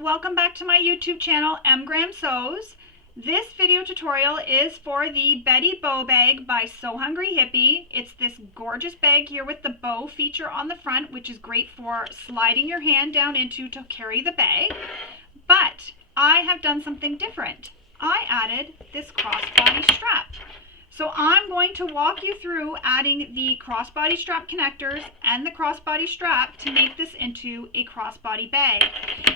welcome back to my YouTube channel, mgrahamsews. This video tutorial is for the Betty Bow Bag by HungryHippie. It's this gorgeous bag here with the bow feature on the front, which is great for sliding your hand down into to carry the bag. But I have done something different. I added this crossbody strap. So I'm going to walk you through adding the crossbody strap connectors and the crossbody strap to make this into a crossbody bag.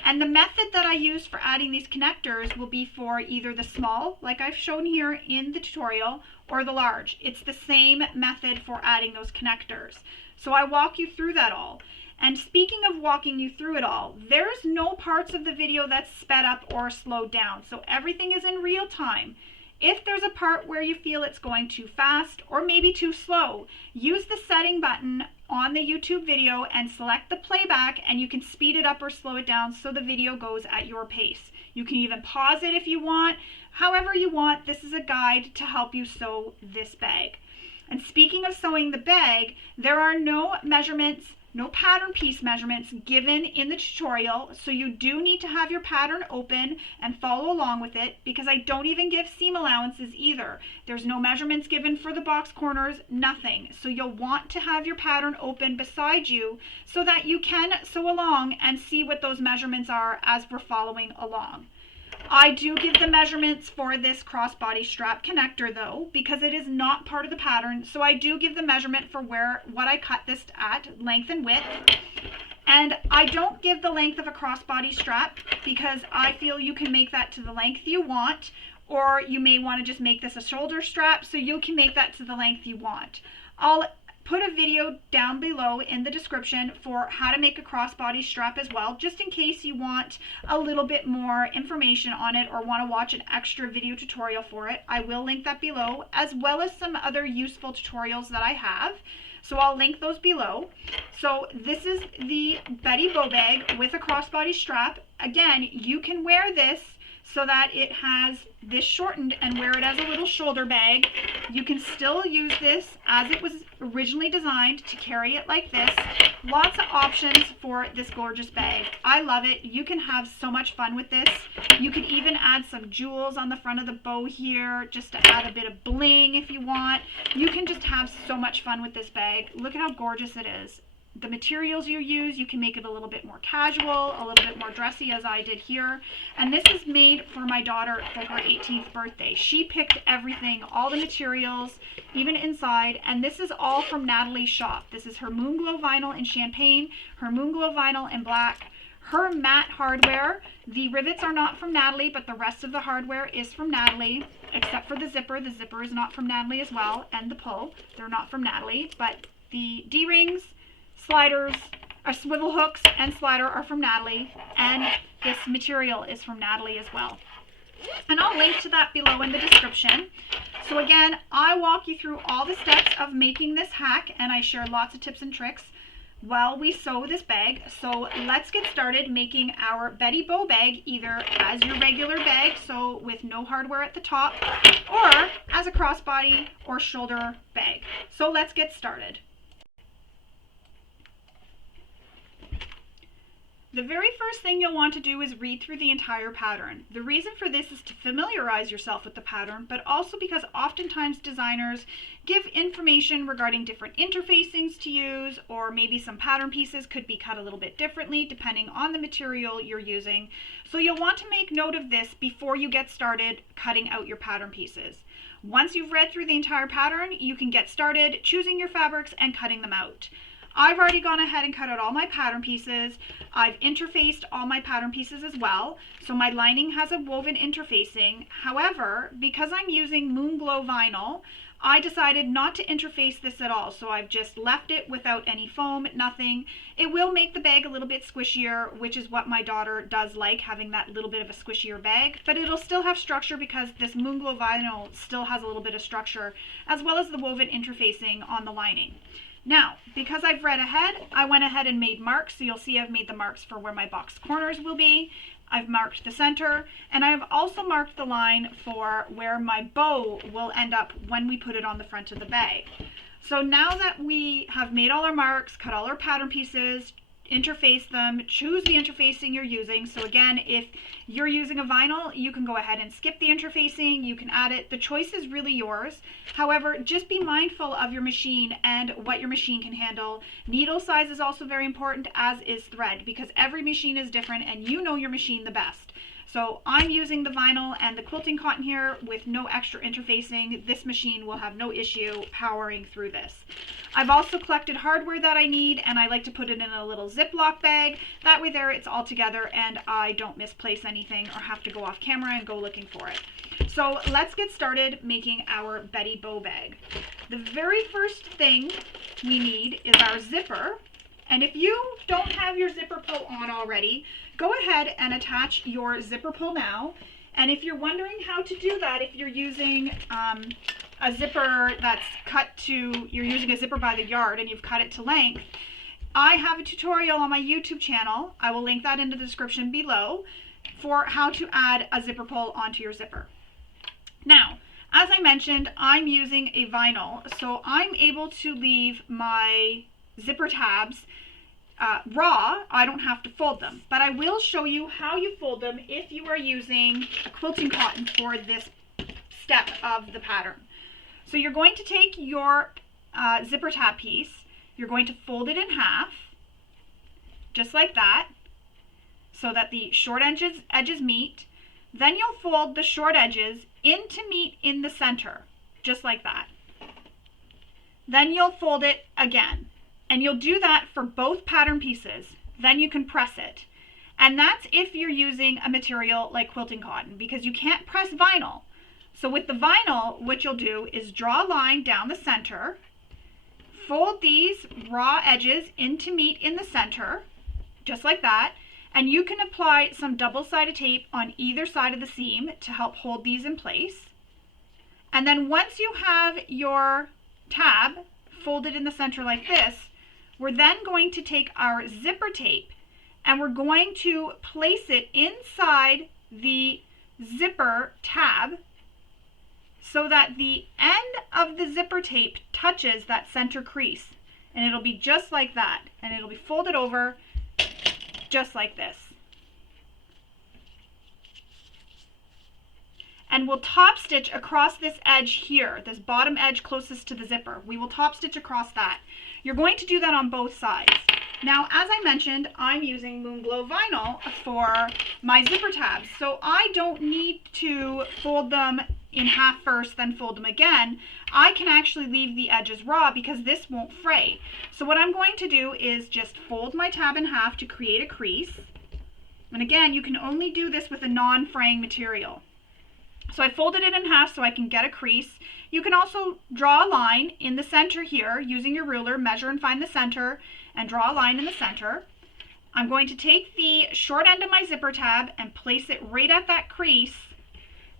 And the method that I use for adding these connectors will be for either the small, like I've shown here in the tutorial, or the large. It's the same method for adding those connectors. So I walk you through that all. And speaking of walking you through it all, there's no parts of the video that's sped up or slowed down. So everything is in real time. If there's a part where you feel it's going too fast or maybe too slow, use the setting button on the YouTube video and select the playback, and you can speed it up or slow it down so the video goes at your pace. You can even pause it if you want. However you want, this is a guide to help you sew this bag. And speaking of sewing the bag, there are no measurements, no pattern piece measurements given in the tutorial, so you do need to have your pattern open and follow along with it, because I don't even give seam allowances either. There's no measurements given for the box corners, nothing. So you'll want to have your pattern open beside you so that you can sew along and see what those measurements are as we're following along. I do give the measurements for this crossbody strap connector though, because it is not part of the pattern. So I do give the measurement for what I cut this at, length and width. And I don't give the length of a crossbody strap because I feel you can make that to the length you want, or you may want to just make this a shoulder strap, so you can make that to the length you want. I'll put a video down below in the description for how to make a crossbody strap as well, just in case you want a little bit more information on it or want to watch an extra video tutorial for it. I will link that below, as well as some other useful tutorials that I have. So I'll link those below. So this is the Betty Bow Bag with a crossbody strap. Again, you can wear this so that it has this shortened and wear it as a little shoulder bag. You can still use this as it was originally designed to carry it like this. Lots of options for this gorgeous bag. I love it. You can have so much fun with this. You can even add some jewels on the front of the bow here just to add a bit of bling if you want. You can just have so much fun with this bag. Look at how gorgeous it is. The materials you use, you can make it a little bit more casual, a little bit more dressy, as I did here. And this is made for my daughter for her 18th birthday. She picked everything, all the materials, even inside. And this is all from Natalie's shop. This is her Moon Glow vinyl in champagne, her Moon Glow vinyl in black, her matte hardware. The rivets are not from Natalie, but the rest of the hardware is from Natalie, except for the zipper. The zipper is not from Natalie as well, and the pull. They're not from Natalie, but the D-rings, sliders, swivel hooks and slider are from Natalie, and this material is from Natalie as well. And I'll link to that below in the description. So again, I walk you through all the steps of making this hack, and I share lots of tips and tricks while we sew this bag. So let's get started making our Betty Bow Bag, either as your regular bag, so with no hardware at the top, or as a crossbody or shoulder bag. So let's get started. The very first thing you'll want to do is read through the entire pattern. The reason for this is to familiarize yourself with the pattern, but also because oftentimes designers give information regarding different interfacings to use, or maybe some pattern pieces could be cut a little bit differently depending on the material you're using. So you'll want to make note of this before you get started cutting out your pattern pieces. Once you've read through the entire pattern, you can get started choosing your fabrics and cutting them out. I've already gone ahead and cut out all my pattern pieces. I've interfaced all my pattern pieces as well. So my lining has a woven interfacing. However, because I'm using Moon Glow vinyl, I decided not to interface this at all. So I've just left it without any foam, nothing. It will make the bag a little bit squishier, which is what my daughter does like, having that little bit of a squishier bag. But it'll still have structure because this Moon Glow vinyl still has a little bit of structure, as well as the woven interfacing on the lining. Now, because I've read ahead, I went ahead and made marks. So you'll see I've made the marks for where my box corners will be. I've marked the center, and I've also marked the line for where my bow will end up when we put it on the front of the bag. So now that we have made all our marks, cut all our pattern pieces, interface them, choose the interfacing you're using. So again, if you're using a vinyl, you can go ahead and skip the interfacing, you can add it. The choice is really yours. However, just be mindful of your machine and what your machine can handle. Needle size is also very important, as is thread, because every machine is different and you know your machine the best. So I'm using the vinyl and the quilting cotton here with no extra interfacing. This machine will have no issue powering through this. I've also collected hardware that I need, and I like to put it in a little Ziploc bag. That way there it's all together and I don't misplace anything or have to go off camera and go looking for it. So let's get started making our Betty Bow bag. The very first thing we need is our zipper. And if you don't have your zipper pull on already, go ahead and attach your zipper pull now. And if you're wondering how to do that, if you're using a zipper that's cut to, you're using a zipper by the yard and you've cut it to length, I have a tutorial on my YouTube channel. I will link that in the description below for how to add a zipper pull onto your zipper. Now, as I mentioned, I'm using a vinyl, so I'm able to leave my zipper tabs raw. I don't have to fold them, but I will show you how you fold them if you are using a quilting cotton for this step of the pattern. So you're going to take your zipper tab piece, you're going to fold it in half, just like that, so that the short edges meet. Then you'll fold the short edges in to meet in the center, just like that. Then you'll fold it again. And you'll do that for both pattern pieces. Then you can press it. And that's if you're using a material like quilting cotton, because you can't press vinyl. So with the vinyl, what you'll do is draw a line down the center, fold these raw edges in to meet in the center, just like that. And you can apply some double-sided tape on either side of the seam to help hold these in place. And then once you have your tab folded in the center like this, we're then going to take our zipper tape and we're going to place it inside the zipper tab so that the end of the zipper tape touches that center crease. And it'll be just like that. And it'll be folded over just like this. And we'll top stitch across this edge here, this bottom edge closest to the zipper. We will top stitch across that. You're going to do that on both sides. Now, as I mentioned, I'm using Moon Glow vinyl for my zipper tabs, so I don't need to fold them in half first, then fold them again. I can actually leave the edges raw because this won't fray. So what I'm going to do is just fold my tab in half to create a crease. And again, you can only do this with a non-fraying material. So I folded it in half so I can get a crease. You can also draw a line in the center here using your ruler, measure and find the center, and draw a line in the center. I'm going to take the short end of my zipper tab and place it right at that crease.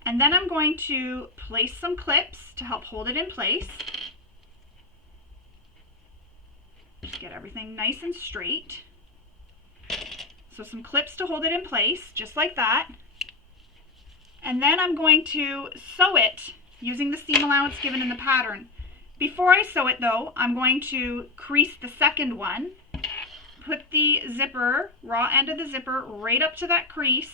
And then I'm going to place some clips to help hold it in place. Get everything nice and straight. So some clips to hold it in place, just like that. And then I'm going to sew it using the seam allowance given in the pattern. Before I sew it though, I'm going to crease the second one, put the zipper, raw end of the zipper, right up to that crease,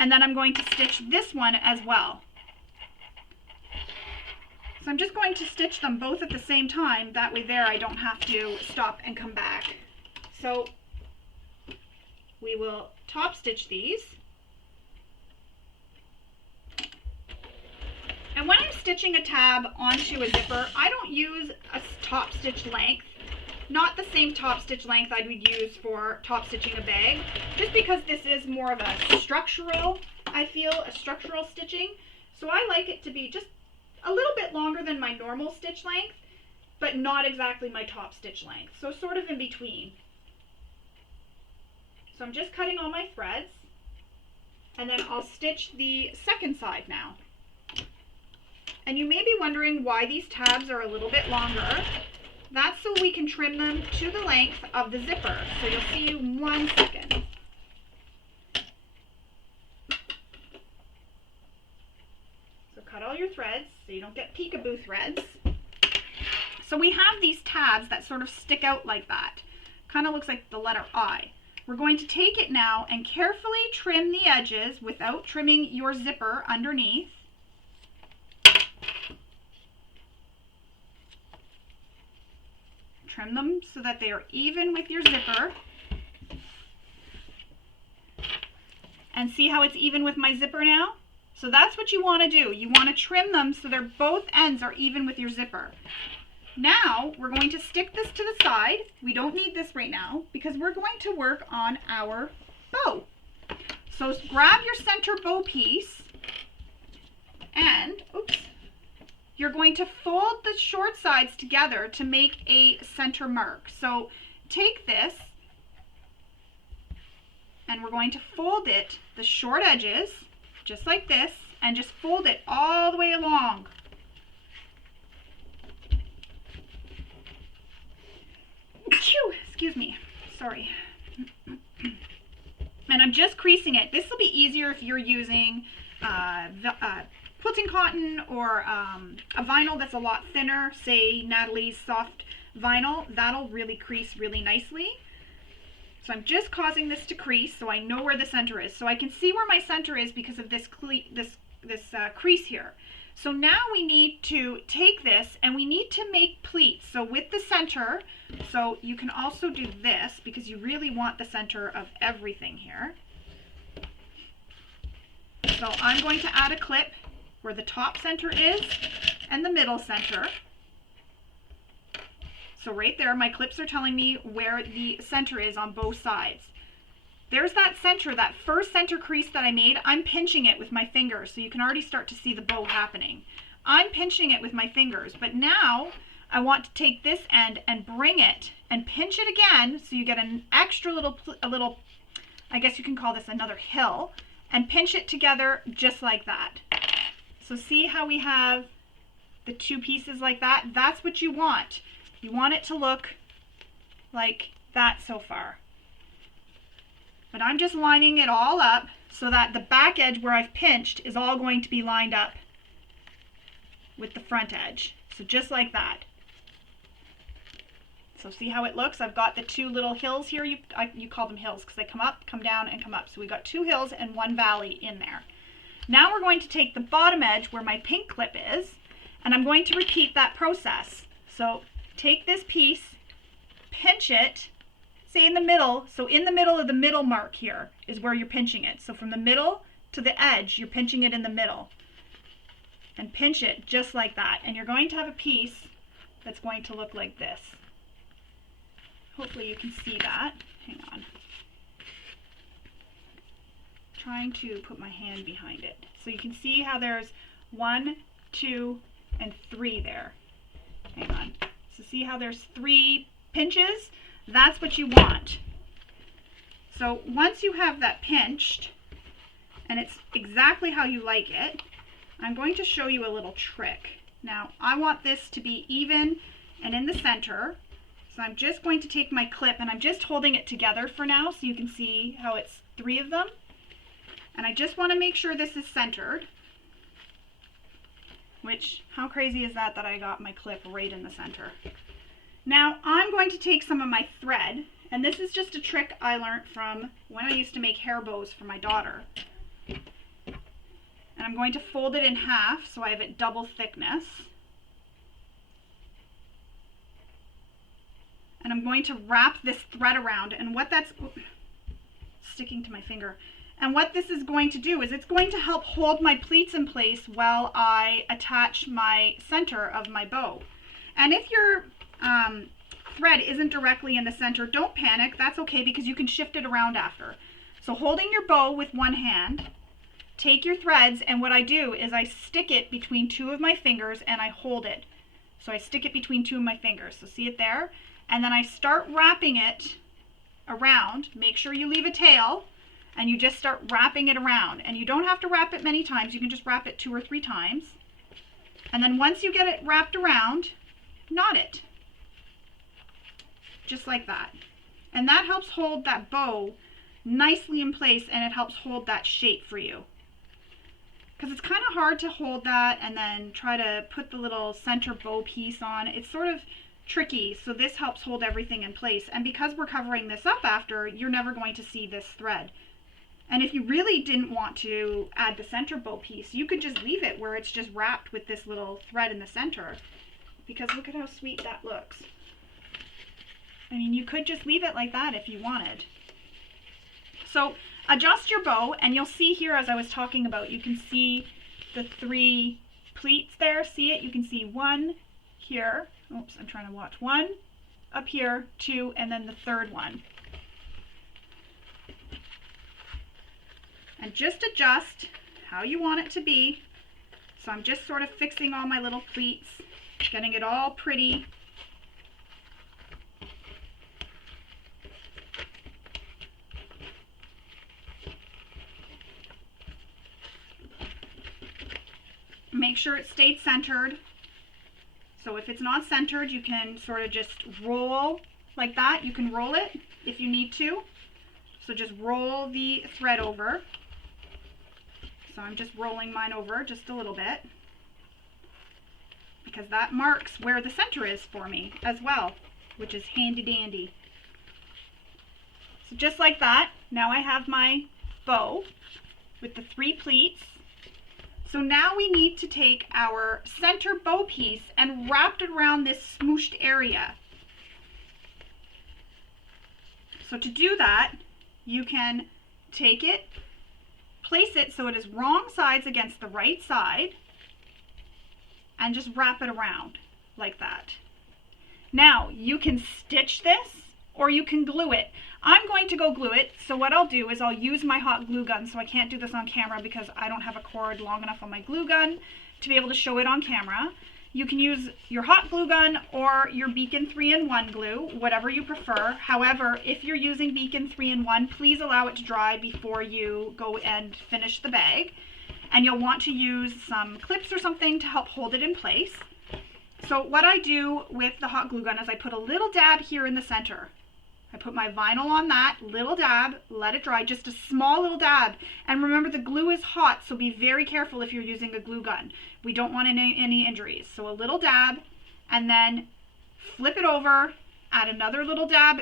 and then I'm going to stitch this one as well. So I'm just going to stitch them both at the same time, that way there I don't have to stop and come back. So we will top stitch these. And when I'm stitching a tab onto a zipper, I don't use a top stitch length, not the same top stitch length I would use for top stitching a bag, just because this is more of a structural, I feel, a structural stitching. So I like it to be just a little bit longer than my normal stitch length, but not exactly my top stitch length. So sort of in between. So I'm just cutting all my threads, and then I'll stitch the second side now. And you may be wondering why these tabs are a little bit longer. That's so we can trim them to the length of the zipper. So you'll see in 1 second. So cut all your threads so you don't get peekaboo threads. So we have these tabs that sort of stick out like that, Kind of looks like the letter I. We're going to take it now and carefully trim the edges without trimming your zipper underneath. Trim them so that they are even with your zipper. And see how it's even with my zipper now? So that's what you want to do. You want to trim them so they're both ends are even with your zipper. Now we're going to stick this to the side. We don't need this right now because we're going to work on our bow. So grab your center bow piece and, oops, you're going to fold the short sides together to make a center mark. So take this and we're going to fold it, the short edges, just like this, and just fold it all the way along. Excuse me, sorry. And I'm just creasing it. This will be easier if you're using quilting cotton or a vinyl that's a lot thinner, say Natalie's soft vinyl. That'll really crease really nicely. So I'm just causing this to crease so I know where the center is. So I can see where my center is because of this crease here. So now we need to take this and we need to make pleats. So with the center, so you can also do this because you really want the center of everything here. So I'm going to add a clip where the top center is and the middle center. So right there, my clips are telling me where the center is on both sides. There's that center, that first center crease that I made. I'm pinching it with my fingers, so you can already start to see the bow happening. I'm pinching it with my fingers, but now I want to take this end and bring it and pinch it again, so you get an extra little, I guess you can call this another hill, and pinch it together just like that. So see how we have the two pieces like that? That's what you want. You want it to look like that so far. But I'm just lining it all up so that the back edge where I've pinched is all going to be lined up with the front edge. So just like that. So see how it looks? I've got the two little hills here. You call them hills because they come up, come down, and come up. So we've got two hills and one valley in there. Now we're going to take the bottom edge where my pink clip is, and I'm going to repeat that process. So take this piece, pinch it, say in the middle. So in the middle of the middle mark here is where you're pinching it. So from the middle to the edge, you're pinching it in the middle. And pinch it just like that. And you're going to have a piece that's going to look like this. Hopefully you can see that. Hang on. Trying to put my hand behind it. So you can see how there's 1, 2, and 3 there. Hang on. So see how there's 3 pinches? That's what you want. So once you have that pinched, and it's exactly how you like it, I'm going to show you a little trick. Now, I want this to be even and in the center. So I'm just going to take my clip, and I'm just holding it together for now so you can see how it's 3 of them. And I just want to make sure this is centered. Which, how crazy is that I got my clip right in the center? Now I'm going to take some of my thread, and this is just a trick I learned from when I used to make hair bows for my daughter. And I'm going to fold it in half so I have it double thickness. And I'm going to wrap this thread around, and what that's sticking to my finger. And what this is going to do is it's going to help hold my pleats in place while I attach my center of my bow. And if your thread isn't directly in the center, don't panic. That's okay because you can shift it around after. So holding your bow with one hand, take your threads, and what I do is I stick it between 2 of my fingers and I hold it. So I stick it between 2 of my fingers. So see it there? And then I start wrapping it around. Make sure you leave a tail. And you just start wrapping it around. And you don't have to wrap it many times. You can just wrap it 2 or 3 times. And then once you get it wrapped around, knot it. Just like that. And that helps hold that bow nicely in place, and it helps hold that shape for you. Because it's kind of hard to hold that and then try to put the little center bow piece on. It's sort of tricky. So this helps hold everything in place. And because we're covering this up after, you're never going to see this thread. And if you really didn't want to add the center bow piece, you could just leave it where it's just wrapped with this little thread in the center. Because look at how sweet that looks. I mean, you could just leave it like that if you wanted. So adjust your bow, and you'll see here, as I was talking about, you can see the 3 pleats there. See it? You can see 1 here. Oops, I'm trying to watch. 1 up here, 2, and then the 3rd one. And just adjust how you want it to be. So I'm just sort of fixing all my little pleats, getting it all pretty. Make sure it stayed centered. So if it's not centered, you can sort of just roll like that. You can roll it if you need to. So just roll the thread over. So I'm just rolling mine over just a little bit, because that marks where the center is for me as well, which is handy dandy. So just like that, now I have my bow with the 3 pleats. So now we need to take our center bow piece and wrap it around this smooshed area. So to do that, you can take it, place it so it is wrong sides against the right side, and just wrap it around like that. Now you can stitch this or you can glue it. I'm going to go glue it, so what I'll do is I'll use my hot glue gun. So I can't do this on camera because I don't have a cord long enough on my glue gun to be able to show it on camera. You can use your hot glue gun or your Beacon 3-in-1 glue, whatever you prefer. However, if you're using Beacon 3-in-1, please allow it to dry before you go and finish the bag. And you'll want to use some clips or something to help hold it in place. So what I do with the hot glue gun is I put a little dab here in the center. I put my vinyl on that, little dab, let it dry, just a small little dab. And remember, the glue is hot, so be very careful if you're using a glue gun. We don't want any injuries. So a little dab, and then flip it over, add another little dab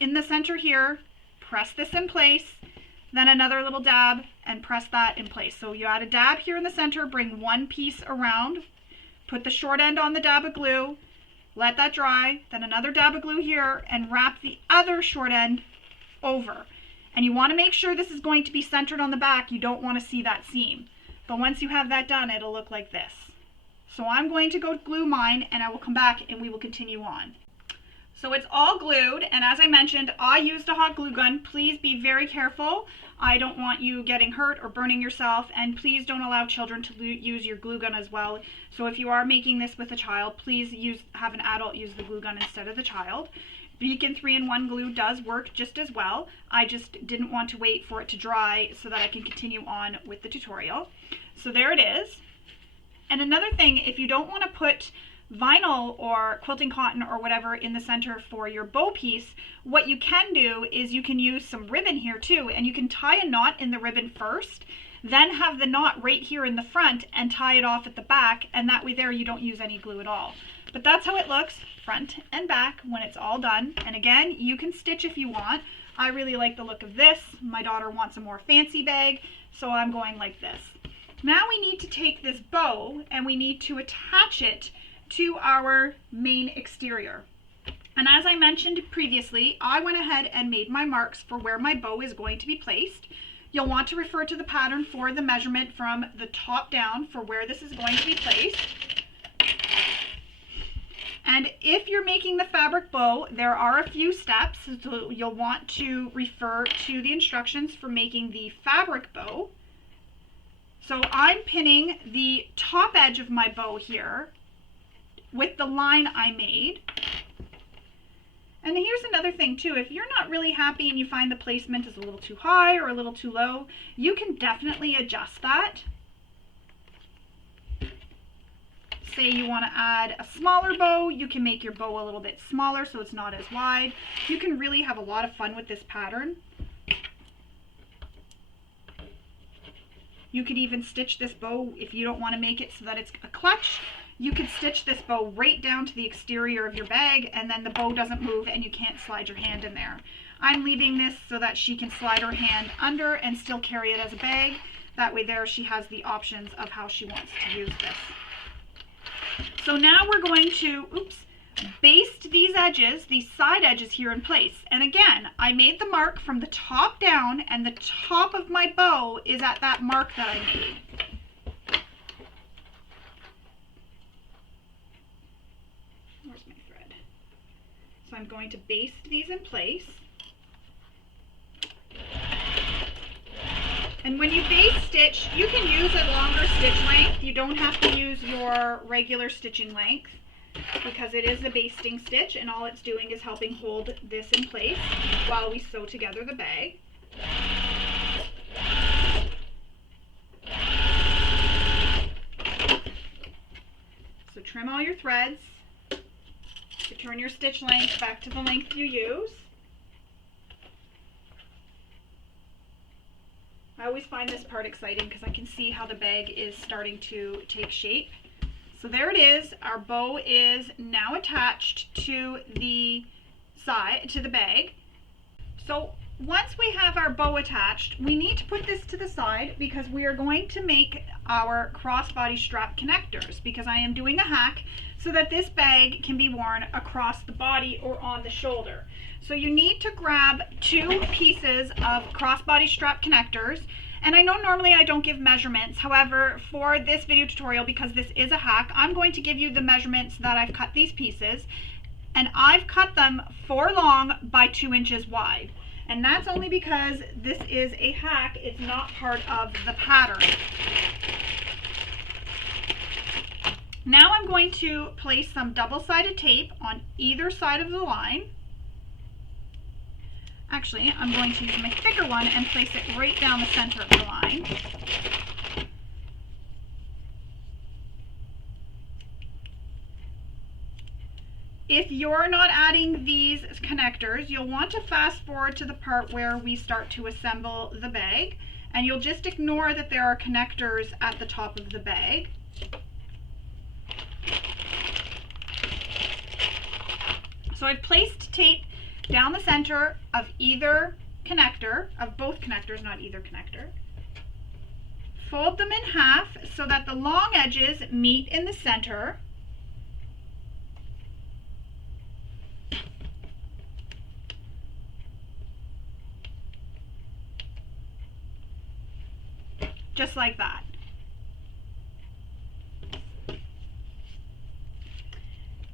in the center here, press this in place, then another little dab, and press that in place. So you add a dab here in the center, bring one piece around, put the short end on the dab of glue, let that dry, then another dab of glue here, and wrap the other short end over. And you want to make sure this is going to be centered on the back. You don't want to see that seam. But once you have that done, it'll look like this. So I'm going to go glue mine, and I will come back and we will continue on. So it's all glued, and as I mentioned, I used a hot glue gun. Please be very careful. I don't want you getting hurt or burning yourself, and please don't allow children to use your glue gun as well. So if you are making this with a child, please have an adult use the glue gun instead of the child. Beacon 3-in-1 glue does work just as well. I just didn't want to wait for it to dry so that I can continue on with the tutorial. So there it is. And another thing, if you don't want to put vinyl or quilting cotton or whatever in the center for your bow piece, what you can do is you can use some ribbon here too, and you can tie a knot in the ribbon first, then have the knot right here in the front and tie it off at the back, and that way there you don't use any glue at all. But that's how it looks front and back when it's all done. And again, you can stitch if you want. I really like the look of this. My daughter wants a more fancy bag, so I'm going like this. Now we need to take this bow and we need to attach it to our main exterior. And as I mentioned previously, I went ahead and made my marks for where my bow is going to be placed. You'll want to refer to the pattern for the measurement from the top down for where this is going to be placed. And if you're making the fabric bow, there are a few steps, so you'll want to refer to the instructions for making the fabric bow. So I'm pinning the top edge of my bow here with the line I made. And here's another thing too, if you're not really happy and you find the placement is a little too high or a little too low, you can definitely adjust that. Say you want to add a smaller bow, you can make your bow a little bit smaller so it's not as wide. You can really have a lot of fun with this pattern. You could even stitch this bow if you don't want to make it so that it's a clutch. you could stitch this bow right down to the exterior of your bag, and then the bow doesn't move and you can't slide your hand in there. I'm leaving this so that she can slide her hand under and still carry it as a bag. That way there she has the options of how she wants to use this. So now we're going to, baste these edges, these side edges here in place. And again, I made the mark from the top down, and the top of my bow is at that mark that I made. Where's my thread? So I'm going to baste these in place. And when you baste stitch, you can use a longer stitch length. You don't have to use your regular stitching length, because it is a basting stitch, and all it's doing is helping hold this in place while we sew together the bag. So trim all your threads to turn your stitch length back to the length you use. I always find this part exciting because I can see how the bag is starting to take shape. So there it is. Our bow is now attached to the side, to the bag. So once we have our bow attached, we need to put this to the side because we are going to make our crossbody strap connectors, because I am doing a hack so that this bag can be worn across the body or on the shoulder. So you need to grab 2 pieces of crossbody strap connectors. And I know normally I don't give measurements. However, for this video tutorial, because this is a hack, I'm going to give you the measurements that I've cut these pieces. And I've cut them 4 long by 2 inches wide. And that's only because this is a hack. It's not part of the pattern. Now I'm going to place some double-sided tape on either side of the line. Actually, I'm going to use my thicker one and place it right down the center of the line. If you're not adding these connectors, you'll want to fast forward to the part where we start to assemble the bag, and you'll just ignore that there are connectors at the top of the bag. So I've placed tape down the center of either connector, of both connectors, not either connector. Fold them in half so that the long edges meet in the center. Just like that.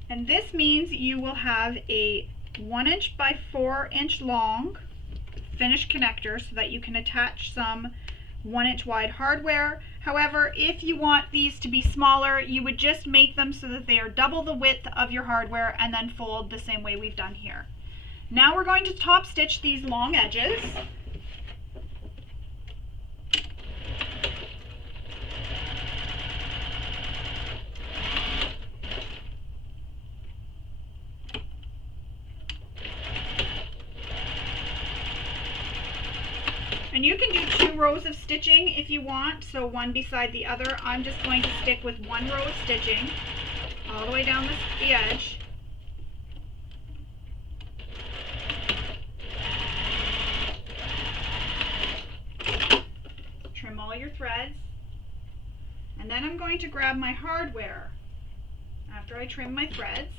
And this means you will have a 1 inch by 4 inch long finished connector so that you can attach some 1 inch wide hardware. However, if you want these to be smaller, you would just make them so that they are double the width of your hardware and then fold the same way we've done here. Now we're going to top stitch these long edges. And you can do 2 rows of stitching if you want, so one beside the other. I'm just going to stick with 1 row of stitching all the way down the edge. Trim all your threads. And then I'm going to grab my hardware after I trim my threads.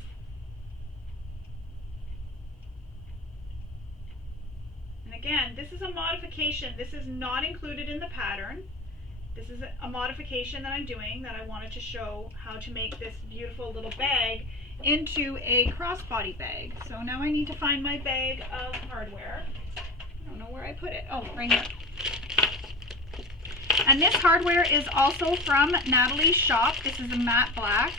Again, this is a modification. This is not included in the pattern. This is a modification that I'm doing that I wanted to show how to make this beautiful little bag into a crossbody bag. So now I need to find my bag of hardware. I don't know where I put it. Oh, right here. And this hardware is also from Natalie's shop. This is a matte black.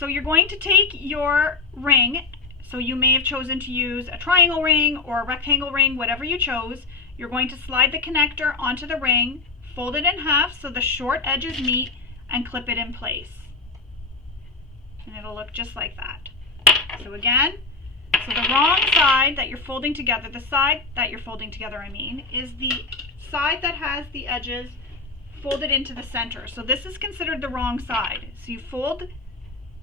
So you're going to take your ring. So you may have chosen to use a triangle ring or a rectangle ring, whatever you chose. You're going to slide the connector onto the ring, fold it in half so the short edges meet, and clip it in place. And it'll look just like that. So again, so the wrong side that you're folding together, the side that you're folding together, I mean, is the side that has the edges fold it into the center. So this is considered the wrong side. So you fold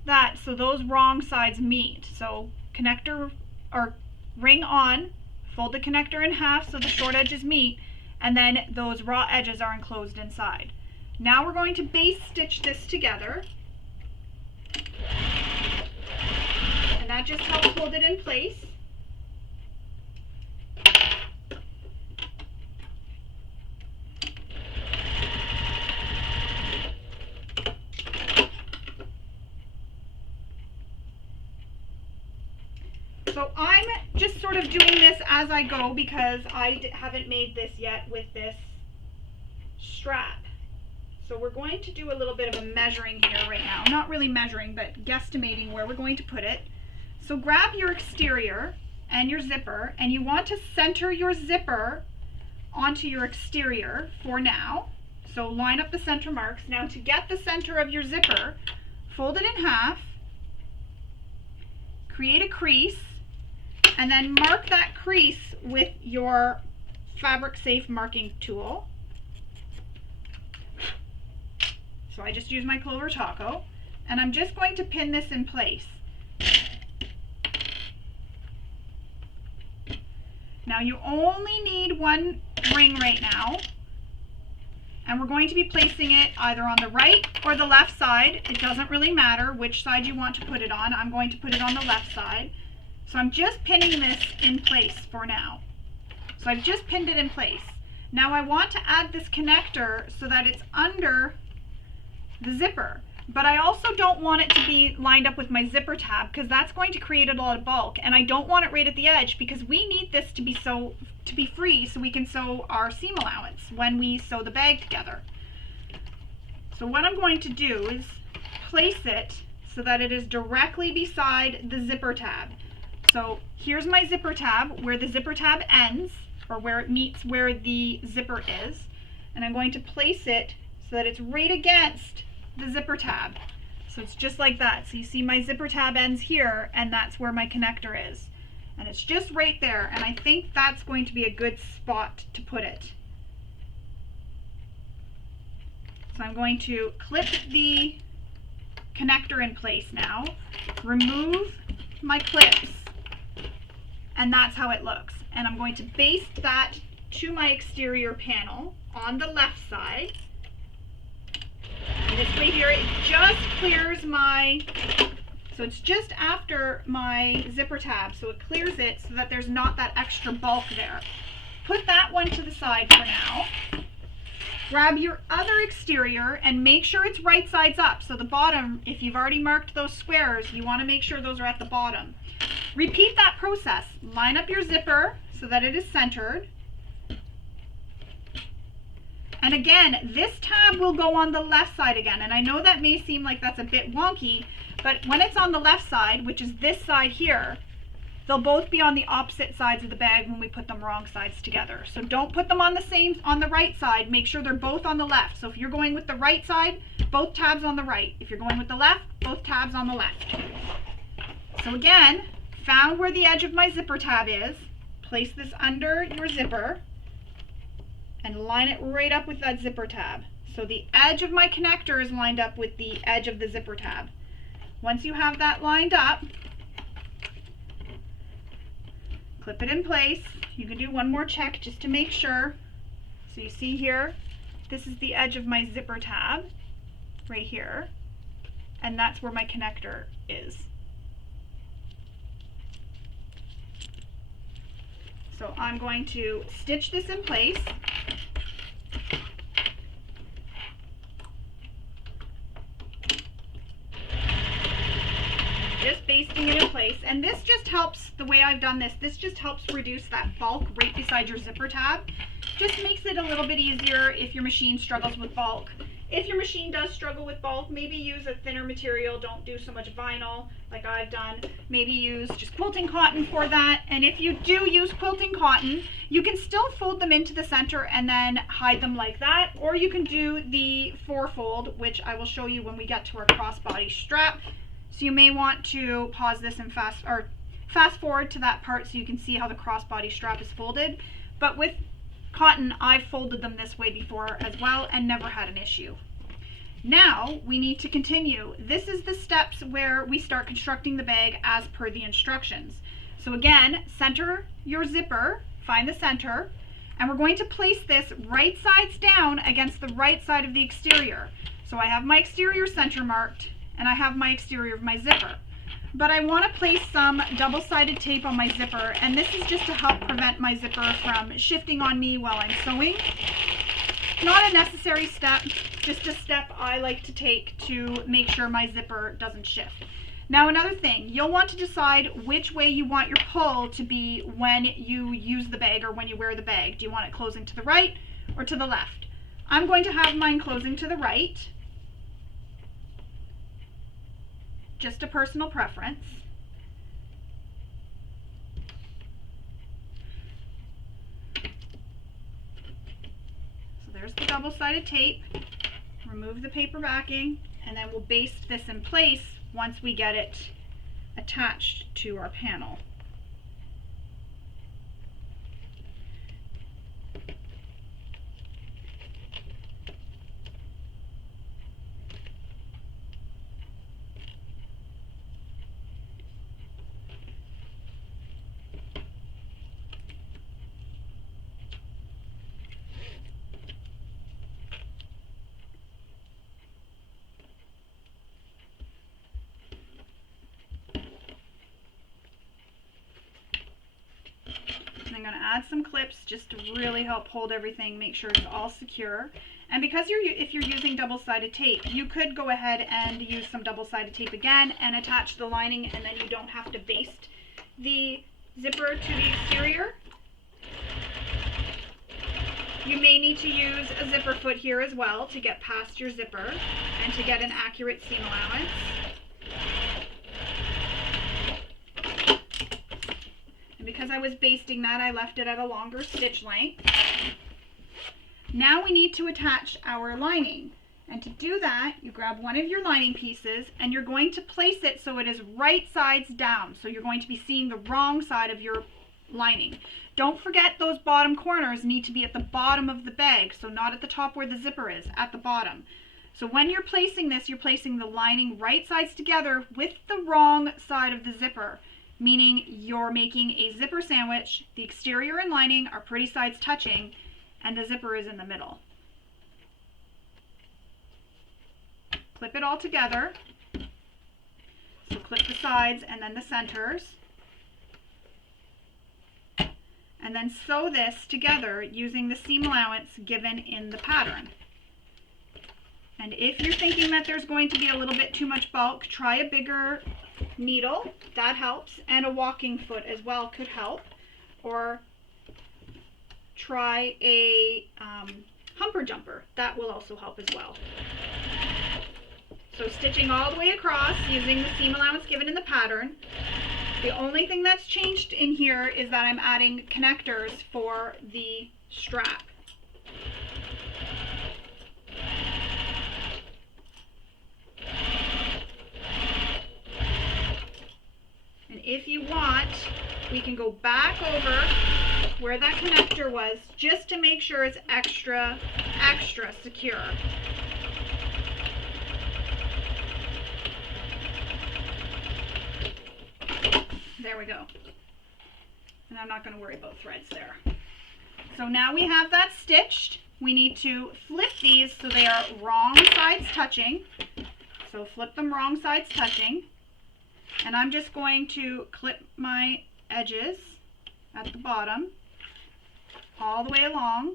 that so those wrong sides meet. So connector or ring on, fold the connector in half so the short edges meet, and then those raw edges are enclosed inside. Now we're going to base stitch this together, and that just helps hold it in place. So I'm just sort of doing this as I go because I haven't made this yet with this strap. So we're going to do a little bit of a measuring here right now. Not really measuring, but guesstimating where we're going to put it. So grab your exterior and your zipper, and you want to center your zipper onto your exterior for now. So line up the center marks. Now to get the center of your zipper, fold it in half, create a crease, and then mark that crease with your fabric safe marking tool. So I just use my Clover Taco, and I'm just going to pin this in place. Now you only need one ring right now, and we're going to be placing it either on the right or the left side. It doesn't really matter which side you want to put it on. I'm going to put it on the left side. So I'm just pinning this in place for now. So I've just pinned it in place. Now I want to add this connector so that it's under the zipper, but I also don't want it to be lined up with my zipper tab because that's going to create a lot of bulk, and I don't want it right at the edge because we need this to be free so we can sew our seam allowance when we sew the bag together. So what I'm going to do is place it so that it is directly beside the zipper tab. So here's my zipper tab where the zipper tab ends, or where it meets where the zipper is, and I'm going to place it so that it's right against the zipper tab. So it's just like that. So you see my zipper tab ends here, and that's where my connector is. And it's just right there, and I think that's going to be a good spot to put it. So I'm going to clip the connector in place now, remove my clips, and that's how it looks. And I'm going to baste that to my exterior panel on the left side. And this way here, it just clears my, so it's just after my zipper tab, so it clears it so that there's not that extra bulk there. Put that one to the side for now. Grab your other exterior and make sure it's right sides up. So the bottom, if you've already marked those squares, you want to make sure those are at the bottom. Repeat that process. Line up your zipper so that it is centered. And again, this tab will go on the left side again. And I know that may seem like that's a bit wonky, but when it's on the left side, which is this side here, they'll both be on the opposite sides of the bag when we put them wrong sides together. So don't put them on the right side. Make sure they're both on the left. So if you're going with the right side, both tabs on the right. If you're going with the left, both tabs on the left. So again, found where the edge of my zipper tab is, place this under your zipper and line it right up with that zipper tab. So the edge of my connector is lined up with the edge of the zipper tab. Once you have that lined up, clip it in place. You can do one more check just to make sure. So you see here, this is the edge of my zipper tab right here, and that's where my connector is. So I'm going to stitch this in place. Just basting it in place, and this just helps, the way I've done this just helps reduce that bulk right beside your zipper tab. Just makes it a little bit easier if your machine struggles with bulk. If your machine does struggle with bulk, maybe use a thinner material. Don't do so much vinyl like I've done. Maybe use just quilting cotton for that. And if you do use quilting cotton, you can still fold them into the center and then hide them like that. Or you can do the 4-fold, which I will show you when we get to our crossbody strap. So you may want to pause this and fast forward to that part so you can see how the crossbody strap is folded. But with cotton, I've folded them this way before as well and never had an issue. Now we need to continue. This is the steps where we start constructing the bag as per the instructions. So again, center your zipper, find the center, and we're going to place this right sides down against the right side of the exterior. So I have my exterior center marked and I have my exterior of my zipper. But I want to place some double-sided tape on my zipper, and this is just to help prevent my zipper from shifting on me while I'm sewing. Not a necessary step, just a step I like to take to make sure my zipper doesn't shift. Now another thing, you'll want to decide which way you want your pull to be when you use the bag or when you wear the bag. Do you want it closing to the right or to the left? I'm going to have mine closing to the right. Just a personal preference. So there's the double-sided tape. Remove the paper backing, and then we'll baste this in place once we get it attached to our panel. I'm going to add some clips just to really help hold everything, make sure it's all secure. And because if you're using double-sided tape, you could go ahead and use some double-sided tape again and attach the lining, and then you don't have to baste the zipper to the exterior. You may need to use a zipper foot here as well to get past your zipper and to get an accurate seam allowance. Because I was basting that, I left it at a longer stitch length. Now we need to attach our lining. And to do that, you grab one of your lining pieces and you're going to place it so it is right sides down. So you're going to be seeing the wrong side of your lining. Don't forget those bottom corners need to be at the bottom of the bag, so not at the top where the zipper is, at the bottom. So when you're placing this, you're placing the lining right sides together with the wrong side of the zipper, meaning you're making a zipper sandwich. The exterior and lining are pretty sides touching, and the zipper is in the middle. Clip it all together. So clip the sides and then the centers. And then sew this together using the seam allowance given in the pattern. And if you're thinking that there's going to be a little bit too much bulk, try a bigger needle, that helps, and a walking foot as well could help, or try a humper jumper, that will also help as well. So stitching all the way across using the seam allowance given in the pattern. The only thing that's changed in here is that I'm adding connectors for the strap. And if you want, we can go back over where that connector was just to make sure it's extra secure. There we go. And I'm not going to worry about threads there. So now we have that stitched. We need to flip these so they are wrong sides touching. So flip them wrong sides touching. And I'm just going to clip my edges at the bottom all the way along.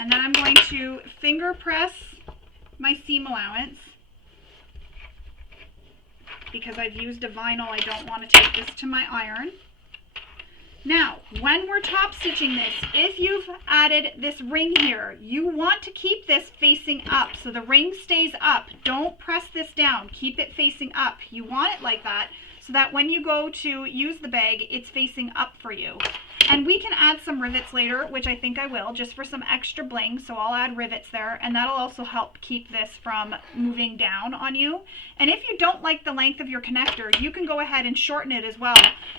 And then I'm going to finger press my seam allowance. Because I've used a vinyl, I don't want to take this to my iron. Now, when we're top stitching this, if you've added this ring here, you want to keep this facing up so the ring stays up. Don't press this down. Keep it facing up. You want it like that so that when you go to use the bag, it's facing up for you. And we can add some rivets later, which I think I will, just for some extra bling. So I'll add rivets there, and that'll also help keep this from moving down on you. And if you don't like the length of your connector, you can go ahead and shorten it as well.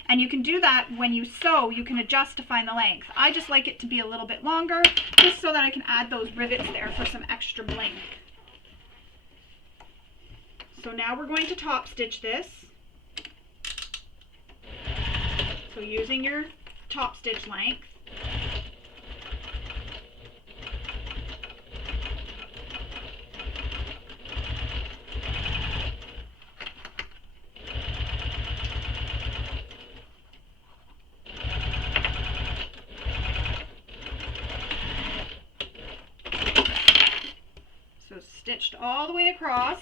And you can do that when you sew, you can adjust to find the length. I just like it to be a little bit longer, just so that I can add those rivets there for some extra bling. So now we're going to top stitch this. So using your top stitch length. So stitched all the way across.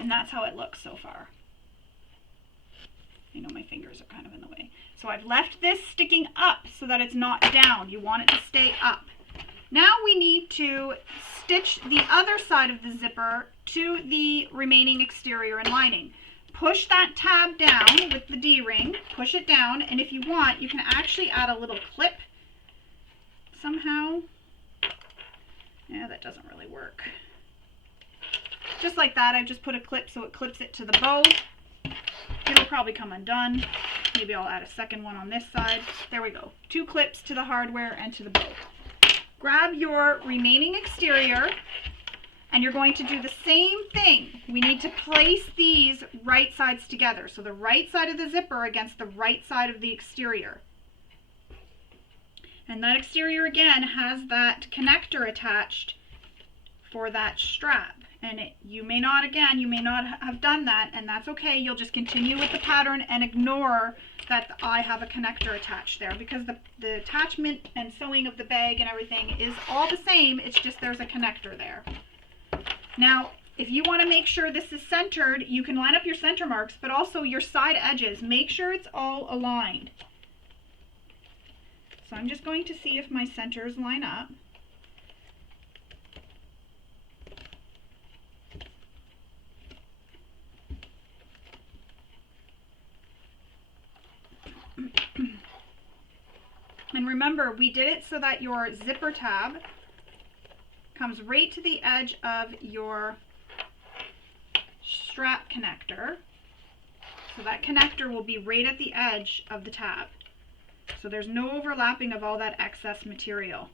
And that's how it looks so far. I know my fingers are kind of in the way. So I've left this sticking up so that it's not down. You want it to stay up. Now we need to stitch the other side of the zipper to the remaining exterior and lining. Push that tab down with the D-ring, push it down, and if you want, you can actually add a little clip somehow. Yeah, that doesn't really work. Just like that, I've just put a clip so it clips it to the bow. It'll probably come undone. Maybe I'll add a second one on this side. There we go. 2 clips to the hardware and to the bow. Grab your remaining exterior and you're going to do the same thing. We need to place these right sides together. So the right side of the zipper against the right side of the exterior. And that exterior again has that connector attached for that strap. And you may not have done that, and that's okay. You'll just continue with the pattern and ignore that I have a connector attached there, because the attachment and sewing of the bag and everything is all the same. It's just there's a connector there. Now, if you want to make sure this is centered, you can line up your center marks, but also your side edges. Make sure it's all aligned. So I'm just going to see if my centers line up. And remember, we did it so that your zipper tab comes right to the edge of your strap connector. So that connector will be right at the edge of the tab. So there's no overlapping of all that excess material.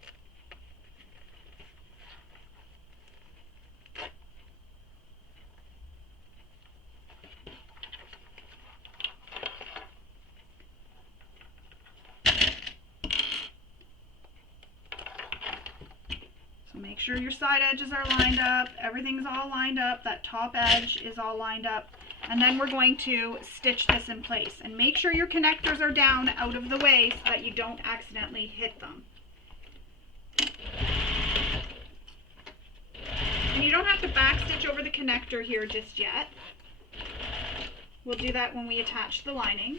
Make sure your side edges are lined up, everything's all lined up, that top edge is all lined up, and then we're going to stitch this in place. And make sure your connectors are down out of the way so that you don't accidentally hit them. And you don't have to backstitch over the connector here just yet. We'll do that when we attach the lining.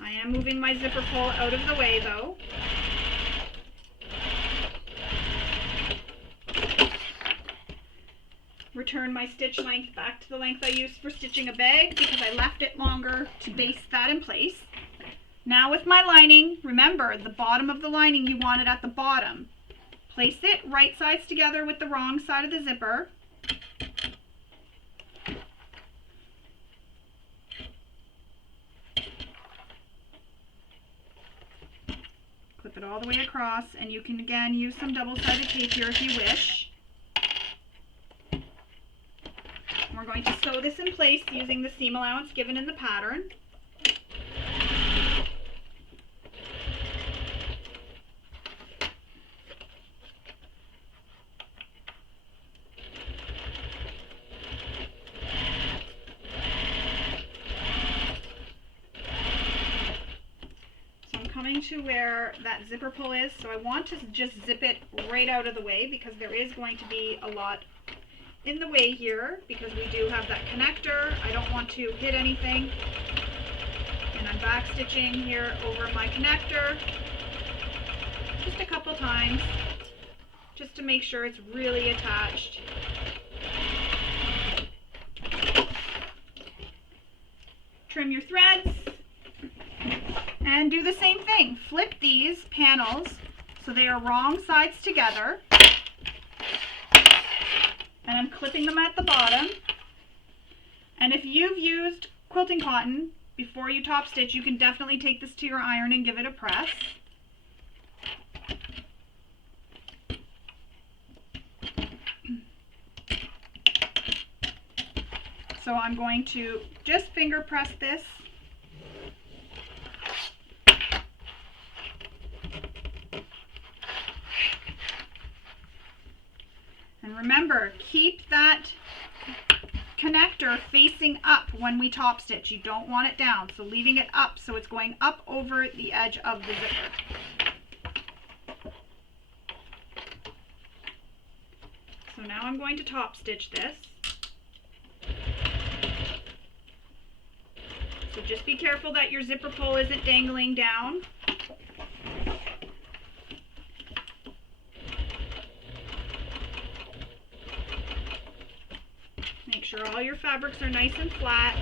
I am moving my zipper pull out of the way though. Return my stitch length back to the length I used for stitching a bag because I left it longer to base that in place. Now with my lining, remember the bottom of the lining, you want it at the bottom. Place it right sides together with the wrong side of the zipper. Clip it all the way across, and you can again use some double-sided tape here if you wish. We're going to sew this in place using the seam allowance given in the pattern. So I'm coming to where that zipper pull is, so I want to just zip it right out of the way because there is going to be a lot in the way here because we do have that connector. I don't want to hit anything, and I'm back stitching here over my connector just a couple times just to make sure it's really attached. trim your threads. And do the same thing. Flip these panels so they are wrong sides together. And I'm clipping them at the bottom. And if you've used quilting cotton before you top stitch, you can definitely take this to your iron and give it a press. So I'm going to just finger press this. And remember, keep that connector facing up when we top stitch. You don't want it down, so leaving it up so it's going up over the edge of the zipper. So now I'm going to top stitch this. So just be careful that your zipper pull isn't dangling down. Make sure all your fabrics are nice and flat.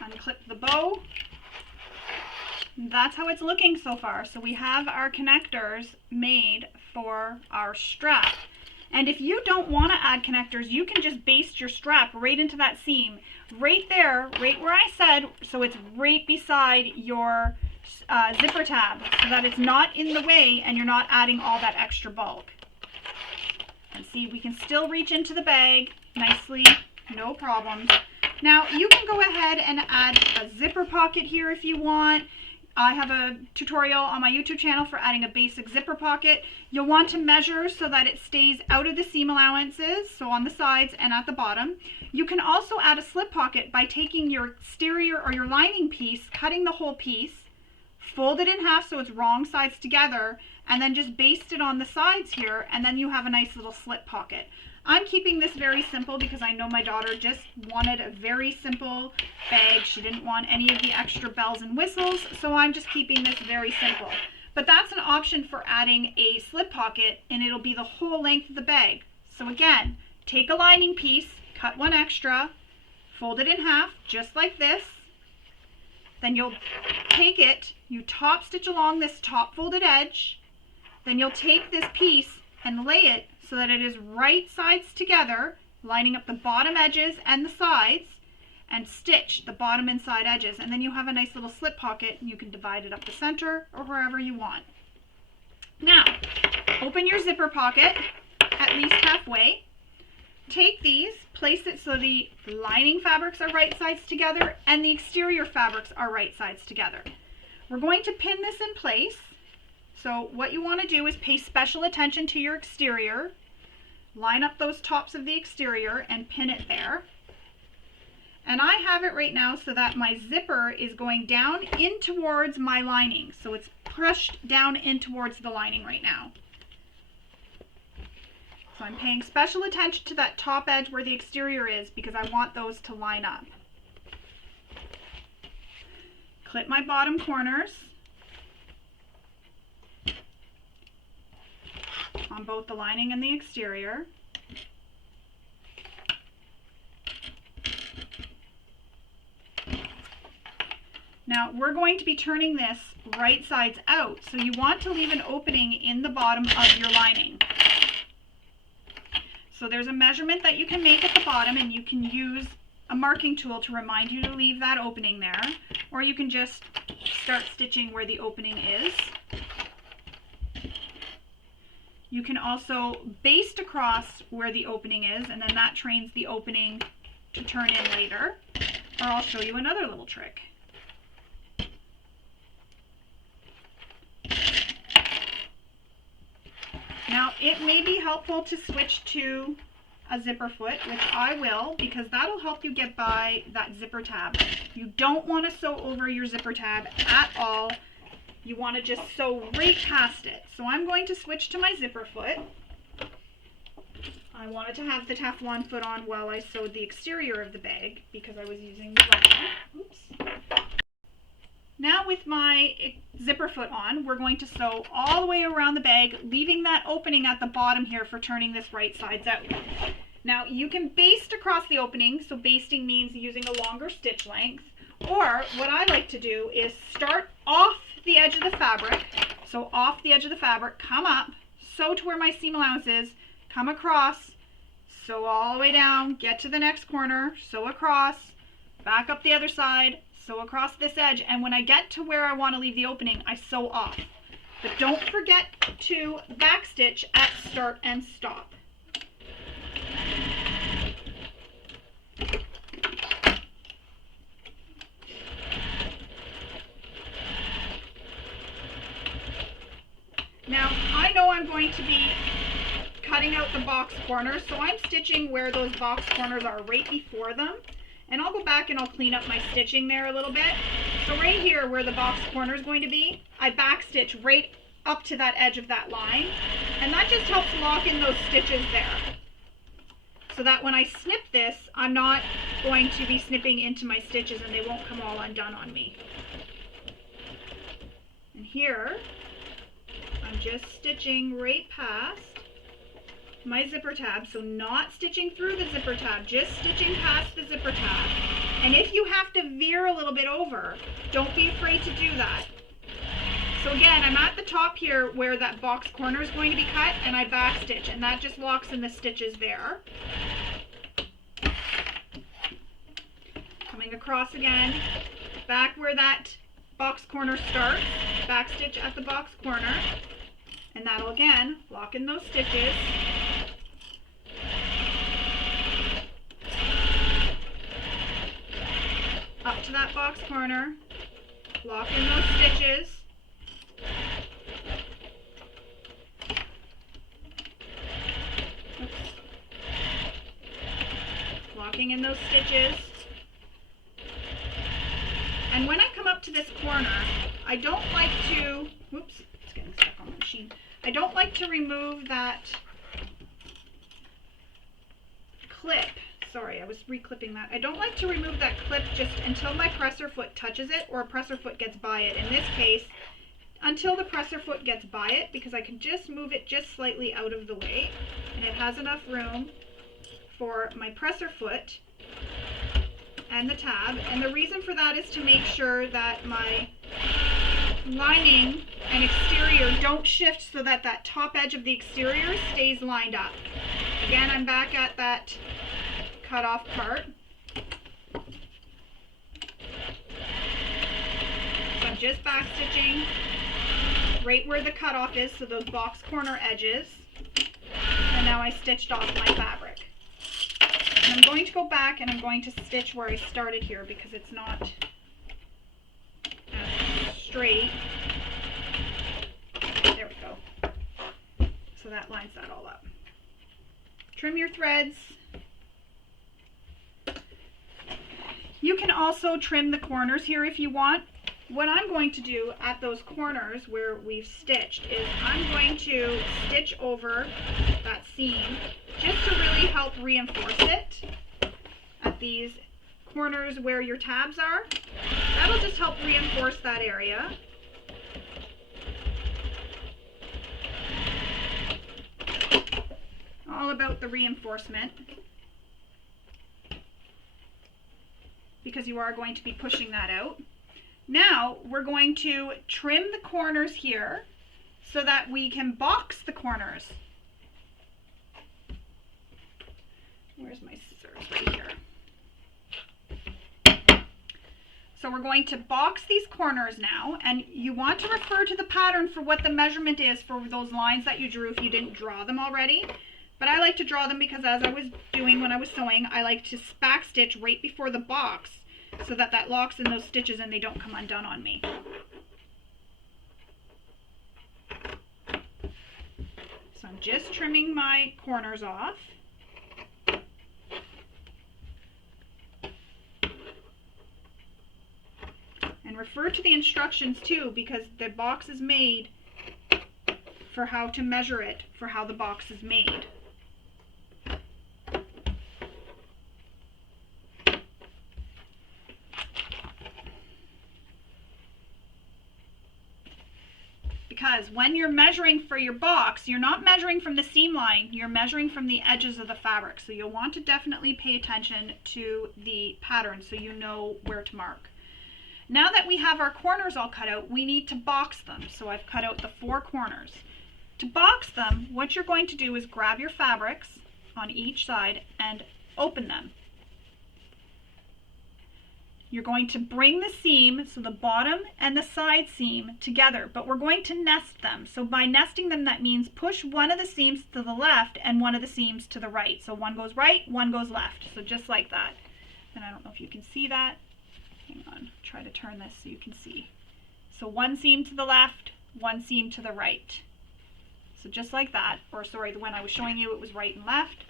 Unclip the bow. That's how it's looking so far. So we have our connectors made for our strap. And if you don't want to add connectors, you can just baste your strap right into that seam. Right there, right where I said, so it's right beside your zipper tab, so that it's not in the way and you're not adding all that extra bulk. And see, we can still reach into the bag nicely, no problem. Now, you can go ahead and add a zipper pocket here if you want. I have a tutorial on my YouTube channel for adding a basic zipper pocket. You'll want to measure so that it stays out of the seam allowances, so on the sides and at the bottom. You can also add a slip pocket by taking your exterior or your lining piece, cutting the whole piece, fold it in half so it's wrong sides together, and then just baste it on the sides here, and then you have a nice little slip pocket. I'm keeping this very simple because I know my daughter just wanted a very simple bag. She didn't want any of the extra bells and whistles, so I'm just keeping this very simple. But that's an option for adding a slip pocket, and it'll be the whole length of the bag. So again, take a lining piece, cut one extra, fold it in half, just like this. Then you'll take it, you top stitch along this top folded edge, then you'll take this piece and lay it so that it is right sides together, lining up the bottom edges and the sides, and stitch the bottom and side edges. And then you have a nice little slip pocket, and you can divide it up the center or wherever you want. Now, open your zipper pocket at least halfway. Take these, place it so the lining fabrics are right sides together and the exterior fabrics are right sides together. We're going to pin this in place. So what you want to do is pay special attention to your exterior. Line up those tops of the exterior and pin it there. And I have it right now so that my zipper is going down in towards my lining. So it's pushed down in towards the lining right now. So I'm paying special attention to that top edge where the exterior is because I want those to line up. Clip my bottom corners on both the lining and the exterior. Now we're going to be turning this right sides out, so you want to leave an opening in the bottom of your lining. So there's a measurement that you can make at the bottom, and you can use a marking tool to remind you to leave that opening there, or you can just start stitching where the opening is. You can also baste across where the opening is, and then that trains the opening to turn in later. Or I'll show you another little trick. Now, it may be helpful to switch to a zipper foot, which I will, because that'll help you get by that zipper tab. You don't want to sew over your zipper tab at all. you want to just sew right past it. So I'm going to switch to my zipper foot. I wanted to have the Teflon foot on while I sewed the exterior of the bag because I was using the rubber. Oops. Now with my zipper foot on, we're going to sew all the way around the bag, leaving that opening at the bottom here for turning this right sides out. Now you can baste across the opening, so basting means using a longer stitch length, or what I like to do is start off the edge of the fabric, so off the edge of the fabric, come up, sew to where my seam allowance is, come across, sew all the way down, get to the next corner, sew across, back up the other side, sew across this edge, and when I get to where I want to leave the opening, I sew off. But don't forget to backstitch at start and stop. Now, I know I'm going to be cutting out the box corners, so I'm stitching where those box corners are right before them. And I'll go back and I'll clean up my stitching there a little bit. So right here where the box corner is going to be, I backstitch right up to that edge of that line. And that just helps lock in those stitches there. So that when I snip this, I'm not going to be snipping into my stitches and they won't come all undone on me. And here, I'm just stitching right past my zipper tab, so not stitching through the zipper tab, just stitching past the zipper tab. And if you have to veer a little bit over, don't be afraid to do that. So again, I'm at the top here where that box corner is going to be cut, and I back stitch, and that just locks in the stitches there. Coming across again, back where that box corner starts, back stitch at the box corner, and that'll again lock in those stitches. Up to that box corner, lock in those stitches. Oops. Locking in those stitches. And when I come up to this corner, I don't like to, whoops, it's getting stuck on the machine. I don't like to remove that clip. Sorry, I was reclipping that. I don't like to remove that clip just until my presser foot touches it or a presser foot gets by it. In this case, until the presser foot gets by it, because I can just move it just slightly out of the way, and it has enough room for my presser foot and the tab. And the reason for that is to make sure that my lining and exterior don't shift so that that top edge of the exterior stays lined up. Again, I'm back at that cut off part. So I'm just back stitching right where the cutoff is, so those box corner edges. And now I stitched off my fabric. And I'm going to go back and I'm going to stitch where I started here because it's not as straight. There we go. So that lines that all up. Trim your threads. You can also trim the corners here if you want. What I'm going to do at those corners where we've stitched is I'm going to stitch over that seam just to really help reinforce it at these corners where your tabs are. That'll just help reinforce that area. All about the reinforcement, because you are going to be pushing that out. Now we're going to trim the corners here so that we can box the corners. Where's my scissors? Right here. So we're going to box these corners now, and you want to refer to the pattern for what the measurement is for those lines that you drew if you didn't draw them already. But I like to draw them because as I was doing when I was sewing, I like to back stitch right before the box so that that locks in those stitches and they don't come undone on me. So I'm just trimming my corners off. And refer to the instructions too, because the box is made for how to measure it, for how the box is made. Because when you're measuring for your box, you're not measuring from the seam line, you're measuring from the edges of the fabric. So you'll want to definitely pay attention to the pattern so you know where to mark. Now that we have our corners all cut out, we need to box them. So I've cut out the 4 corners. To box them, what you're going to do is grab your fabrics on each side and open them. You're going to bring the seam, so the bottom and the side seam together, but we're going to nest them. So by nesting them, that means push one of the seams to the left and one of the seams to the right. So one goes right, one goes left. So just like that. And I don't know if you can see that. Hang on, try to turn this so you can see. So one seam to the left, one seam to the right. So just like that, or sorry, when I was showing you it was right and left.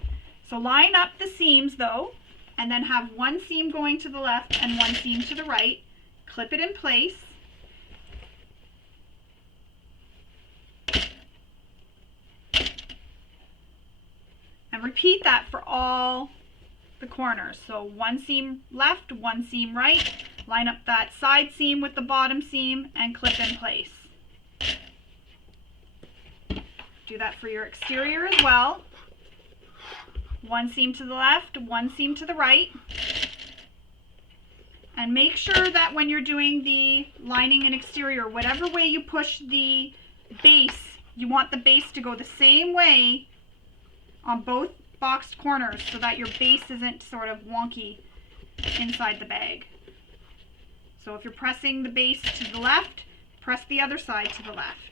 So line up the seams though, and then have one seam going to the left and one seam to the right. Clip it in place. And repeat that for all the corners. So one seam left, one seam right. Line up that side seam with the bottom seam and clip in place. Do that for your exterior as well. One seam to the left, one seam to the right. And make sure that when you're doing the lining and exterior, whatever way you push the base, you want the base to go the same way on both boxed corners so that your base isn't sort of wonky inside the bag. So if you're pressing the base to the left, press the other side to the left.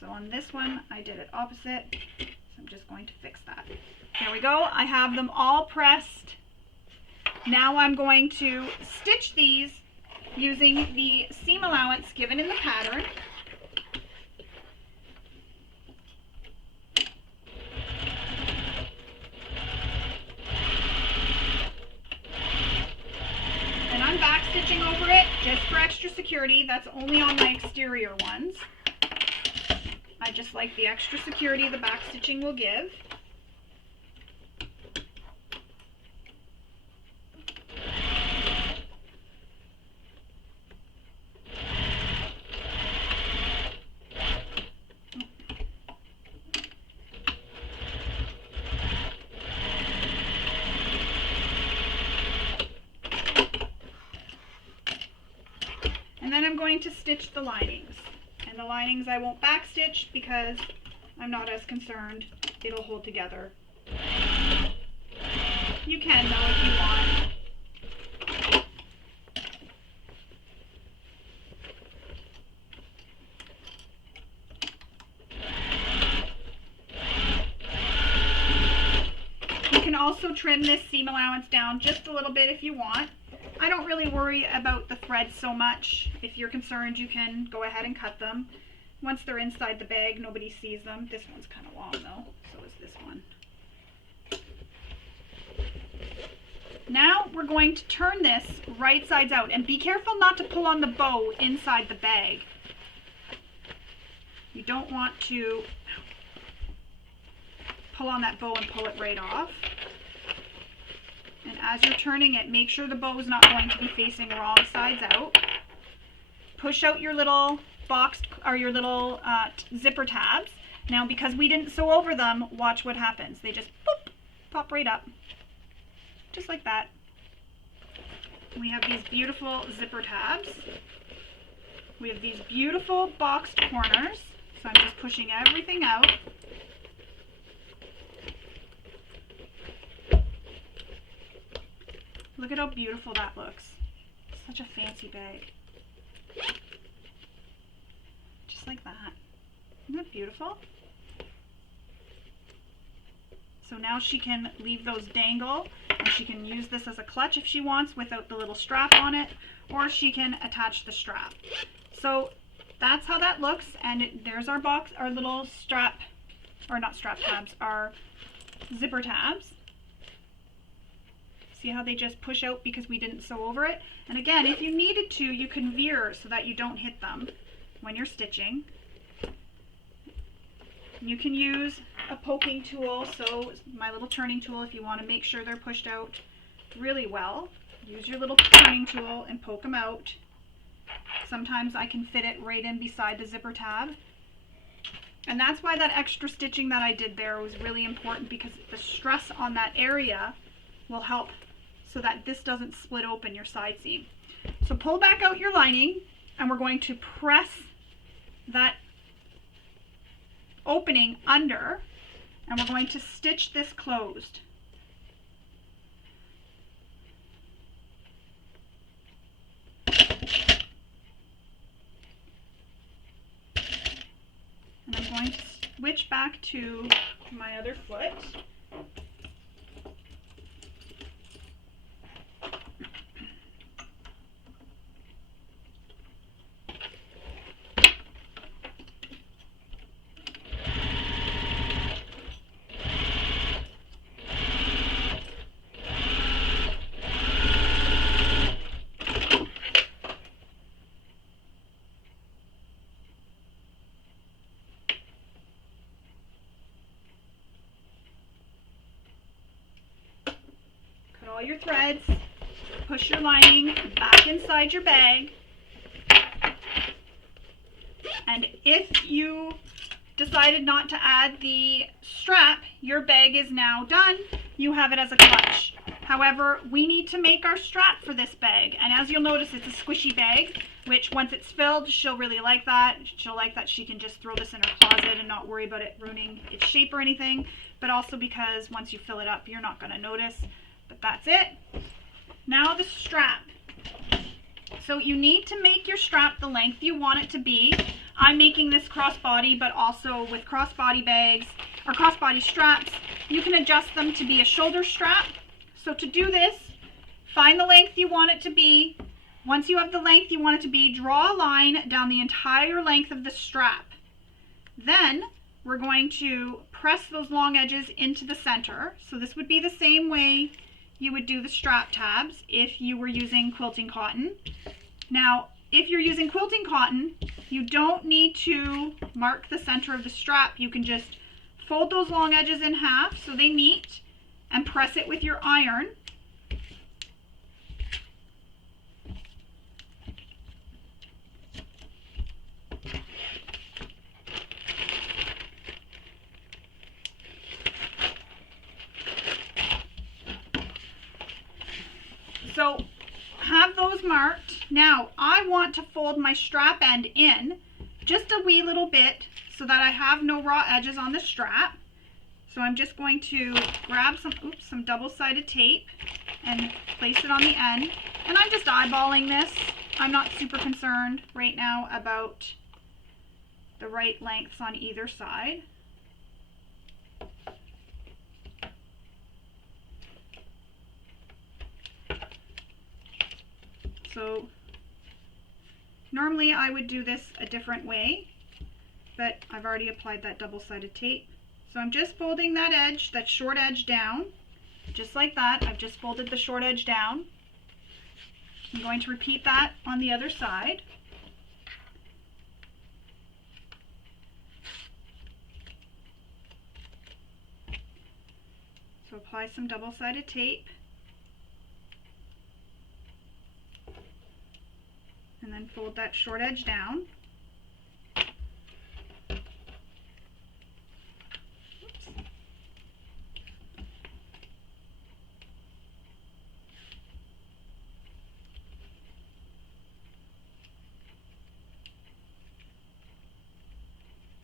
So on this one, I did it opposite, so I'm just going to fix that. There we go, I have them all pressed. Now I'm going to stitch these using the seam allowance given in the pattern. And I'm back stitching over it just for extra security. That's only on my exterior ones. I just like the extra security the back stitching will give. And then I'm going to stitch the linings. And the linings I won't back stitch because I'm not as concerned. It'll hold together. You can though if you want. You can also trim this seam allowance down just a little bit if you want. I don't really worry about the threads so much. If you're concerned, you can go ahead and cut them. Once they're inside the bag, nobody sees them. This one's kind of long though, so is this one. Now we're going to turn this right sides out, and be careful not to pull on the bow inside the bag. You don't want to pull on that bow and pull it right off. And as you're turning it, make sure the bow is not going to be facing wrong sides out. Push out your little boxed or your little zipper tabs. Now, because we didn't sew over them, watch what happens. They just boop, pop right up, just like that. We have these beautiful zipper tabs. We have these beautiful boxed corners. So I'm just pushing everything out. Look at how beautiful that looks. Such a fancy bag. Just like that. Isn't that beautiful? So now she can leave those dangle, and she can use this as a clutch if she wants without the little strap on it, or she can attach the strap. So that's how that looks, and there's our box, our little strap, or not strap tabs, our zipper tabs. See how they just push out because we didn't sew over it? And again, if you needed to, you can veer so that you don't hit them when you're stitching. You can use a poking tool, so my little turning tool, if you want to make sure they're pushed out really well. Use your little turning tool and poke them out. Sometimes I can fit it right in beside the zipper tab. And that's why that extra stitching that I did there was really important, because the stress on that area will help so that this doesn't split open your side seam. So pull back out your lining, and we're going to press that opening under, and we're going to stitch this closed. And I'm going to switch back to my other foot. All your threads, push your lining back inside your bag, and if you decided not to add the strap, your bag is now done. You have it as a clutch. However, we need to make our strap for this bag, and as you'll notice, it's a squishy bag, which once it's filled, she'll really like that. She'll like that she can just throw this in her closet and not worry about it ruining its shape or anything, but also because once you fill it up, you're not going to notice. But that's it. Now the strap. So you need to make your strap the length you want it to be. I'm making this crossbody, but also with crossbody bags or crossbody straps, you can adjust them to be a shoulder strap. So to do this, find the length you want it to be. Once you have the length you want it to be, draw a line down the entire length of the strap. Then we're going to press those long edges into the center. So this would be the same way you would do the strap tabs if you were using quilting cotton. Now, if you're using quilting cotton, you don't need to mark the center of the strap. You can just fold those long edges in half so they meet and press it with your iron. So have those marked. Now I want to fold my strap end in just a wee little bit so that I have no raw edges on the strap. So I'm just going to grab some double-sided tape and place it on the end. And I'm just eyeballing this. I'm not super concerned right now about the right lengths on either side. So normally I would do this a different way, but I've already applied that double-sided tape. So I'm just folding that edge, that short edge down, just like that. I've just folded the short edge down. I'm going to repeat that on the other side. So apply some double-sided tape. And then fold that short edge down. Oops.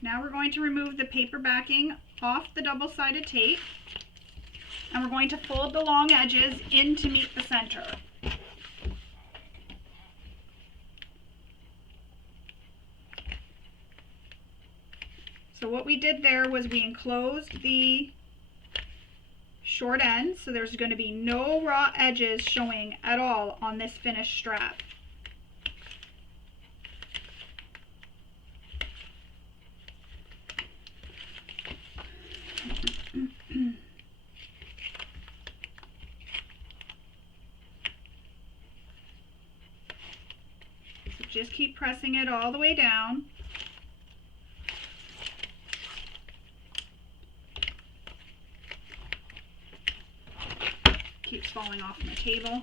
Now we're going to remove the paper backing off the double-sided tape, and we're going to fold the long edges in to meet the center. So what we did there was we enclosed the short end, so there's going to be no raw edges showing at all on this finished strap. just keep pressing it all the way down. Keeps falling off my table.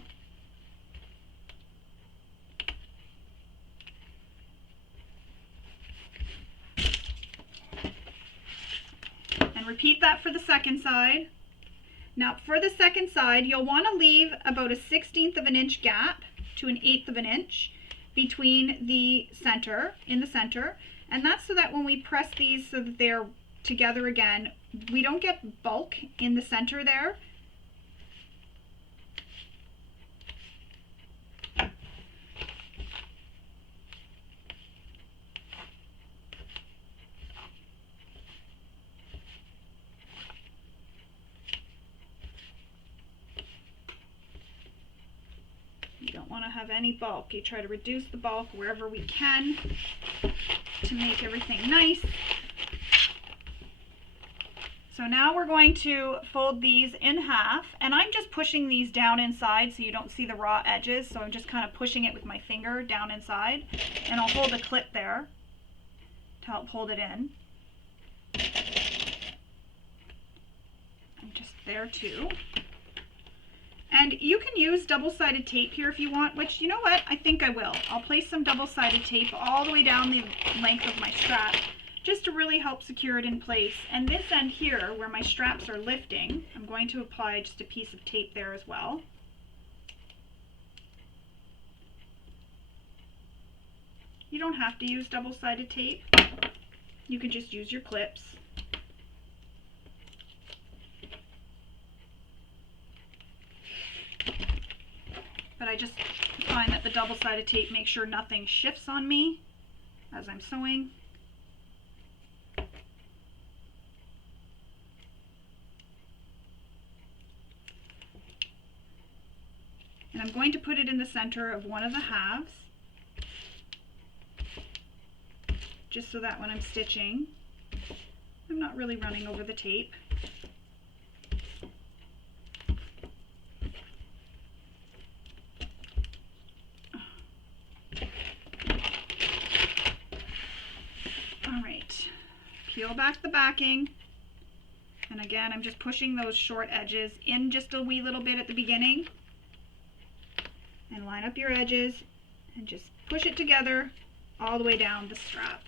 And repeat that for the second side. Now for the second side, you'll want to leave about a 1/16 of an inch gap to an 1/8 of an inch between the center, in the center. And that's so that when we press these so that they're together again, we don't get bulk in the center there. You don't want to have any bulk. You try to reduce the bulk wherever we can to make everything nice. So now we're going to fold these in half, and I'm just pushing these down inside so you don't see the raw edges. So I'm just kind of pushing it with my finger down inside, and I'll hold a clip there to help hold it in. And just there too. And you can use double-sided tape here if you want, which, you know what, I think I will. I'll place some double-sided tape all the way down the length of my strap just to really help secure it in place. And this end here, where my straps are lifting, I'm going to apply just a piece of tape there as well. You don't have to use double-sided tape. You can just use your clips. But I just find that the double-sided tape makes sure nothing shifts on me as I'm sewing. And I'm going to put it in the center of one of the halves, just so that when I'm stitching, I'm not really running over the tape. Peel back the backing, and again I'm just pushing those short edges in just a wee little bit at the beginning, and line up your edges and just push it together all the way down the strap.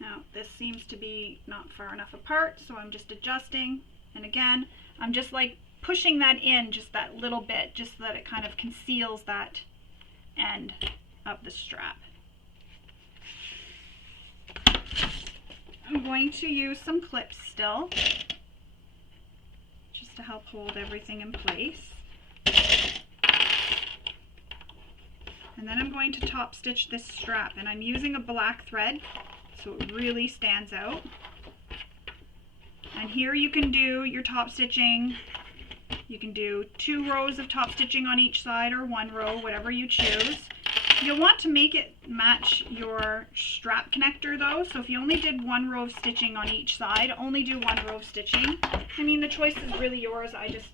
Now this seems to be not far enough apart, so I'm just adjusting, and again I'm just like pushing that in just that little bit, just so that it kind of conceals that end of the strap. I'm going to use some clips still, just to help hold everything in place. And then I'm going to top stitch this strap, and I'm using a black thread so it really stands out. And here you can do your top stitching. You can do 2 rows of top stitching on each side, or 1 row, whatever you choose. You'll want to make it match your strap connector though, so if you only did 1 row of stitching on each side, only do 1 row of stitching. I mean, the choice is really yours. I just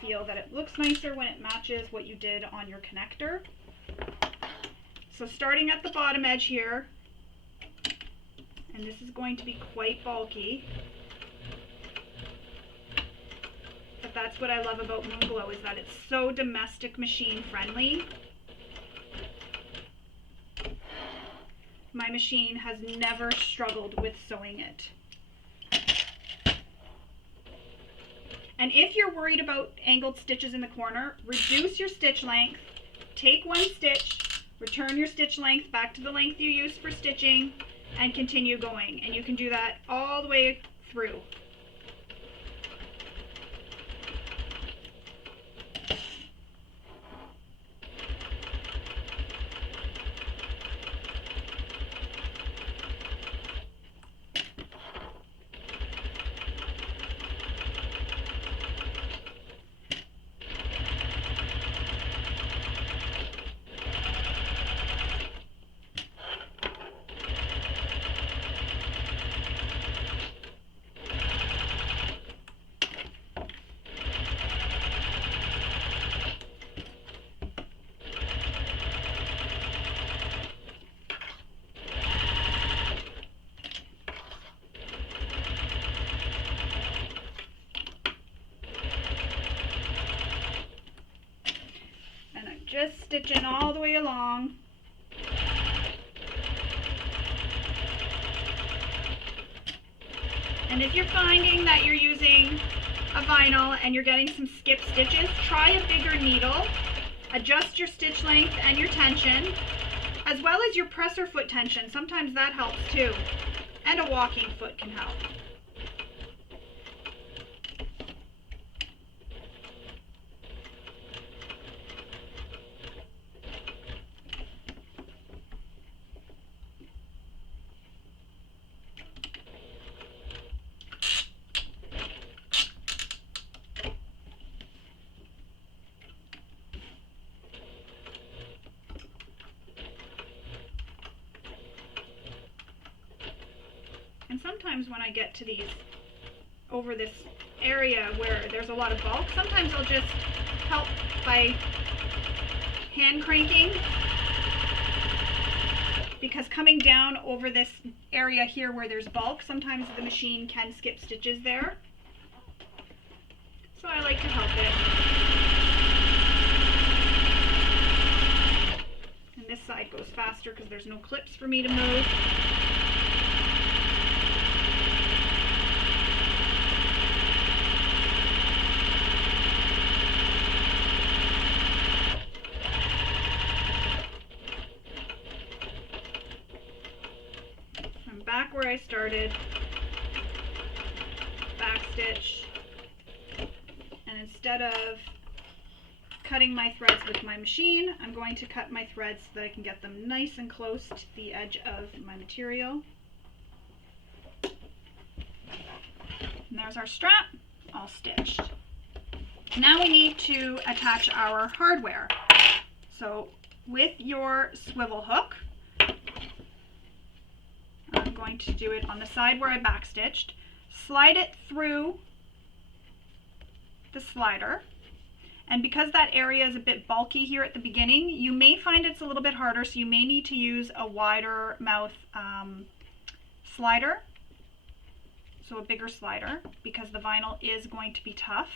feel that it looks nicer when it matches what you did on your connector. So starting at the bottom edge here, and this is going to be quite bulky, but that's what I love about Moonglow, is that it's so domestic machine friendly. My machine has never struggled with sewing it. And if you're worried about angled stitches in the corner, reduce your stitch length, take 1 stitch, return your stitch length back to the length you used for stitching, and continue going. And you can do that all the way through. stitching all the way along. And if you're finding that you're using a vinyl and you're getting some skip stitches, try a bigger needle. Adjust your stitch length and your tension, as well as your presser foot tension. Sometimes that helps too. And a walking foot can help. And sometimes when I get to these, over this area where there's a lot of bulk, sometimes I'll just help by hand cranking, because coming down over this area here where there's bulk, sometimes the machine can skip stitches there. So I like to help it. And this side goes faster because there's no clips for me to move. Back where I started, back stitch, and instead of cutting my threads with my machine, I'm going to cut my threads so that I can get them nice and close to the edge of my material. And there's our strap, all stitched. Now we need to attach our hardware. So with your swivel hook, I'm going to do it on the side where I backstitched. Slide it through the slider. And because that area is a bit bulky here at the beginning, you may find it's a little bit harder, so you may need to use a wider mouth slider. So a bigger slider, because the vinyl is going to be tough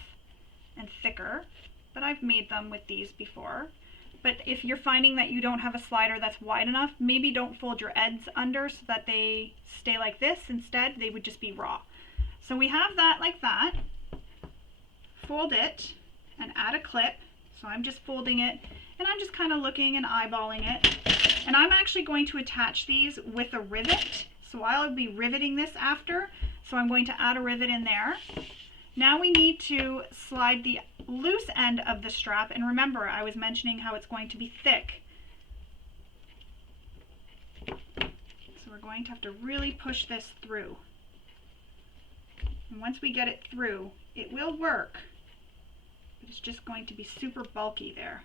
and thicker. But I've made them with these before. But if you're finding that you don't have a slider that's wide enough, maybe don't fold your ends under so that they stay like this. Instead, they would just be raw. So we have that like that. Fold it and add a clip. So I'm just folding it and I'm just kind of looking and eyeballing it. And I'm actually going to attach these with a rivet. So I'll be riveting this after. So I'm going to add a rivet in there. Now we need to slide the loose end of the strap, and remember I was mentioning how it's going to be thick. So we're going to have to really push this through. And once we get it through, it will work, but it's just going to be super bulky there.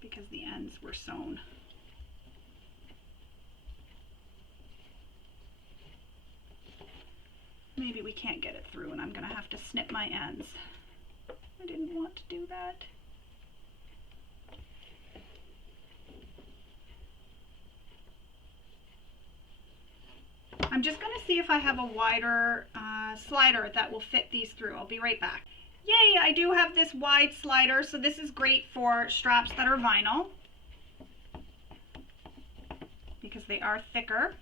Because the ends were sewn. Maybe we can't get it through and I'm going to have to snip my ends. I didn't want to do that. I'm just going to see if I have a wider slider that will fit these through. I'll be right back. Yay, I do have this wide slider, so this is great for straps that are vinyl because they are thicker.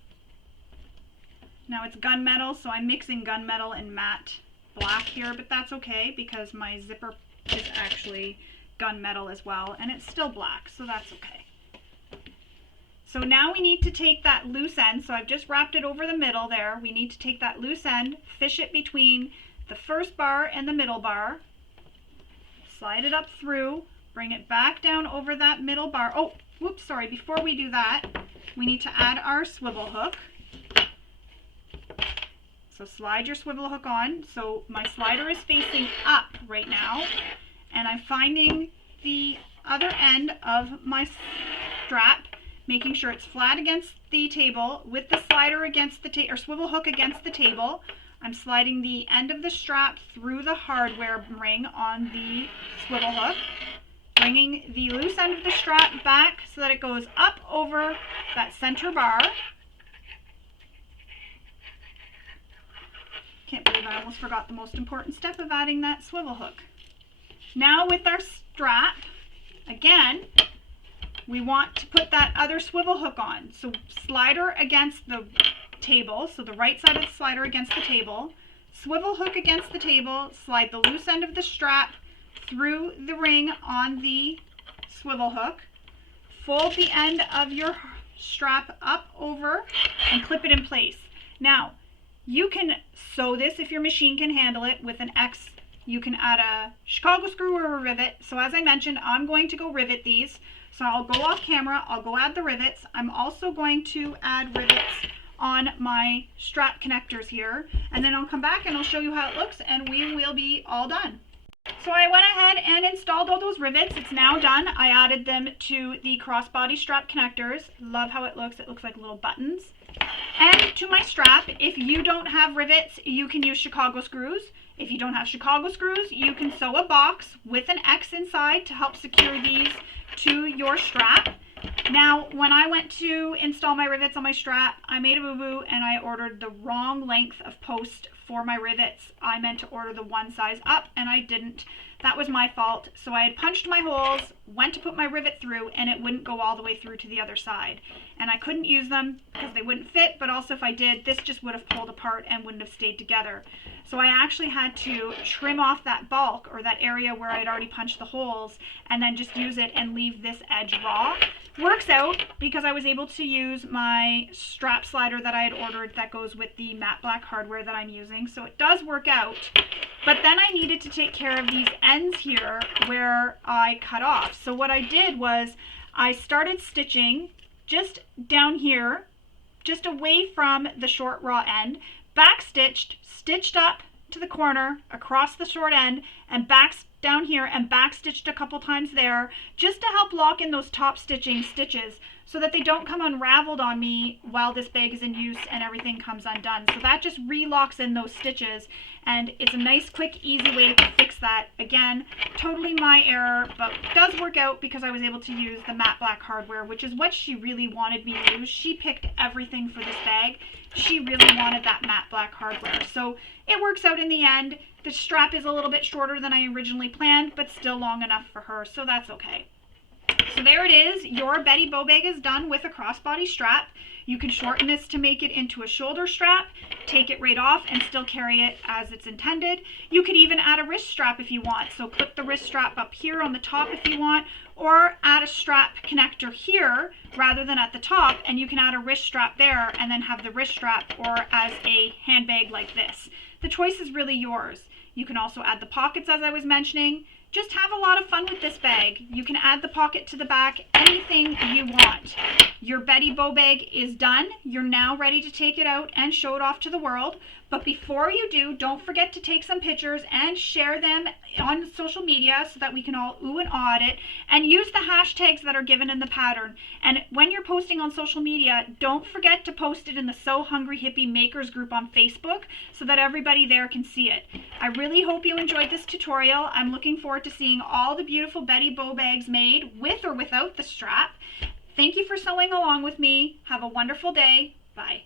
Now it's gunmetal, so I'm mixing gunmetal and matte black here, but that's okay because my zipper is actually gunmetal as well, and it's still black, so that's okay. So now we need to take that loose end, so I've just wrapped it over the middle there. We need to take that loose end, fish it between the first bar and the middle bar, slide it up through, bring it back down over that middle bar. Oh, whoops, sorry, before we do that, we need to add our swivel hook. So slide your swivel hook on. So my slider is facing up right now, and I'm finding the other end of my strap, making sure it's flat against the table with the slider against the or swivel hook against the table. I'm sliding the end of the strap through the hardware ring on the swivel hook, bringing the loose end of the strap back so that it goes up over that center bar. can't believe I almost forgot the most important step of adding that swivel hook. Now with our strap, again, we want to put that other swivel hook on. So slider against the table, so the right side of the slider against the table, swivel hook against the table, slide the loose end of the strap through the ring on the swivel hook, fold the end of your strap up over and clip it in place. Now, you can sew this if your machine can handle it with an X. You can add a Chicago screw or a rivet. So as I mentioned, I'm going to go rivet these. So I'll go off camera, I'll go add the rivets. I'm also going to add rivets on my strap connectors here. And then I'll come back and I'll show you how it looks and we will be all done. So I went ahead and installed all those rivets. It's now done. I added them to the crossbody strap connectors. Love how it looks. It looks like little buttons. And to my strap, if you don't have rivets, you can use Chicago screws. If you don't have Chicago screws, you can sew a box with an X inside to help secure these to your strap. Now, when I went to install my rivets on my strap, I made a boo-boo and I ordered the wrong length of post for my rivets. I meant to order the one size up and I didn't. That was my fault. So I had punched my holes, went to put my rivet through, and it wouldn't go all the way through to the other side. And I couldn't use them because they wouldn't fit, but also if I did, this just would have pulled apart and wouldn't have stayed together. So I actually had to trim off that bulk or that area where I'd already punched the holes and then just use it and leave this edge raw. Works out because I was able to use my strap slider that I had ordered that goes with the matte black hardware that I'm using. So it does work out. But then I needed to take care of these ends here where I cut off. So what I did was I started stitching just down here, just away from the short raw end, back stitched, stitched up to the corner across the short end, and back down here and back stitched a couple times there, just to help lock in those top stitches so that they don't come unraveled on me while this bag is in use and everything comes undone. So that just relocks in those stitches, and it's a nice, quick, easy way to fix that. Again, totally my error, but it does work out because I was able to use the matte black hardware, which is what she really wanted me to use. She picked everything for this bag. She really wanted that matte black hardware. So it works out in the end. The strap is a little bit shorter than I originally planned, but still long enough for her, so that's okay. So there it is. Your Betty Bow bag is done with a crossbody strap. You can shorten this to make it into a shoulder strap, take it right off, and still carry it as it's intended. You could even add a wrist strap if you want. So clip the wrist strap up here on the top if you want, or add a strap connector here rather than at the top, and you can add a wrist strap there and then have the wrist strap or as a handbag like this. The choice is really yours. You can also add the pockets as I was mentioning. Just have a lot of fun with this bag. You can add the pocket to the back, anything you want. Your Betty Bow bag is done. You're now ready to take it out and show it off to the world. But before you do, don't forget to take some pictures and share them on social media so that we can all ooh and ah it. And use the hashtags that are given in the pattern. And when you're posting on social media, don't forget to post it in the So Hungry Hippie Makers group on Facebook so that everybody there can see it. I really hope you enjoyed this tutorial. I'm looking forward to seeing all the beautiful Betty Bow bags made with or without the strap. Thank you for sewing along with me. Have a wonderful day. Bye.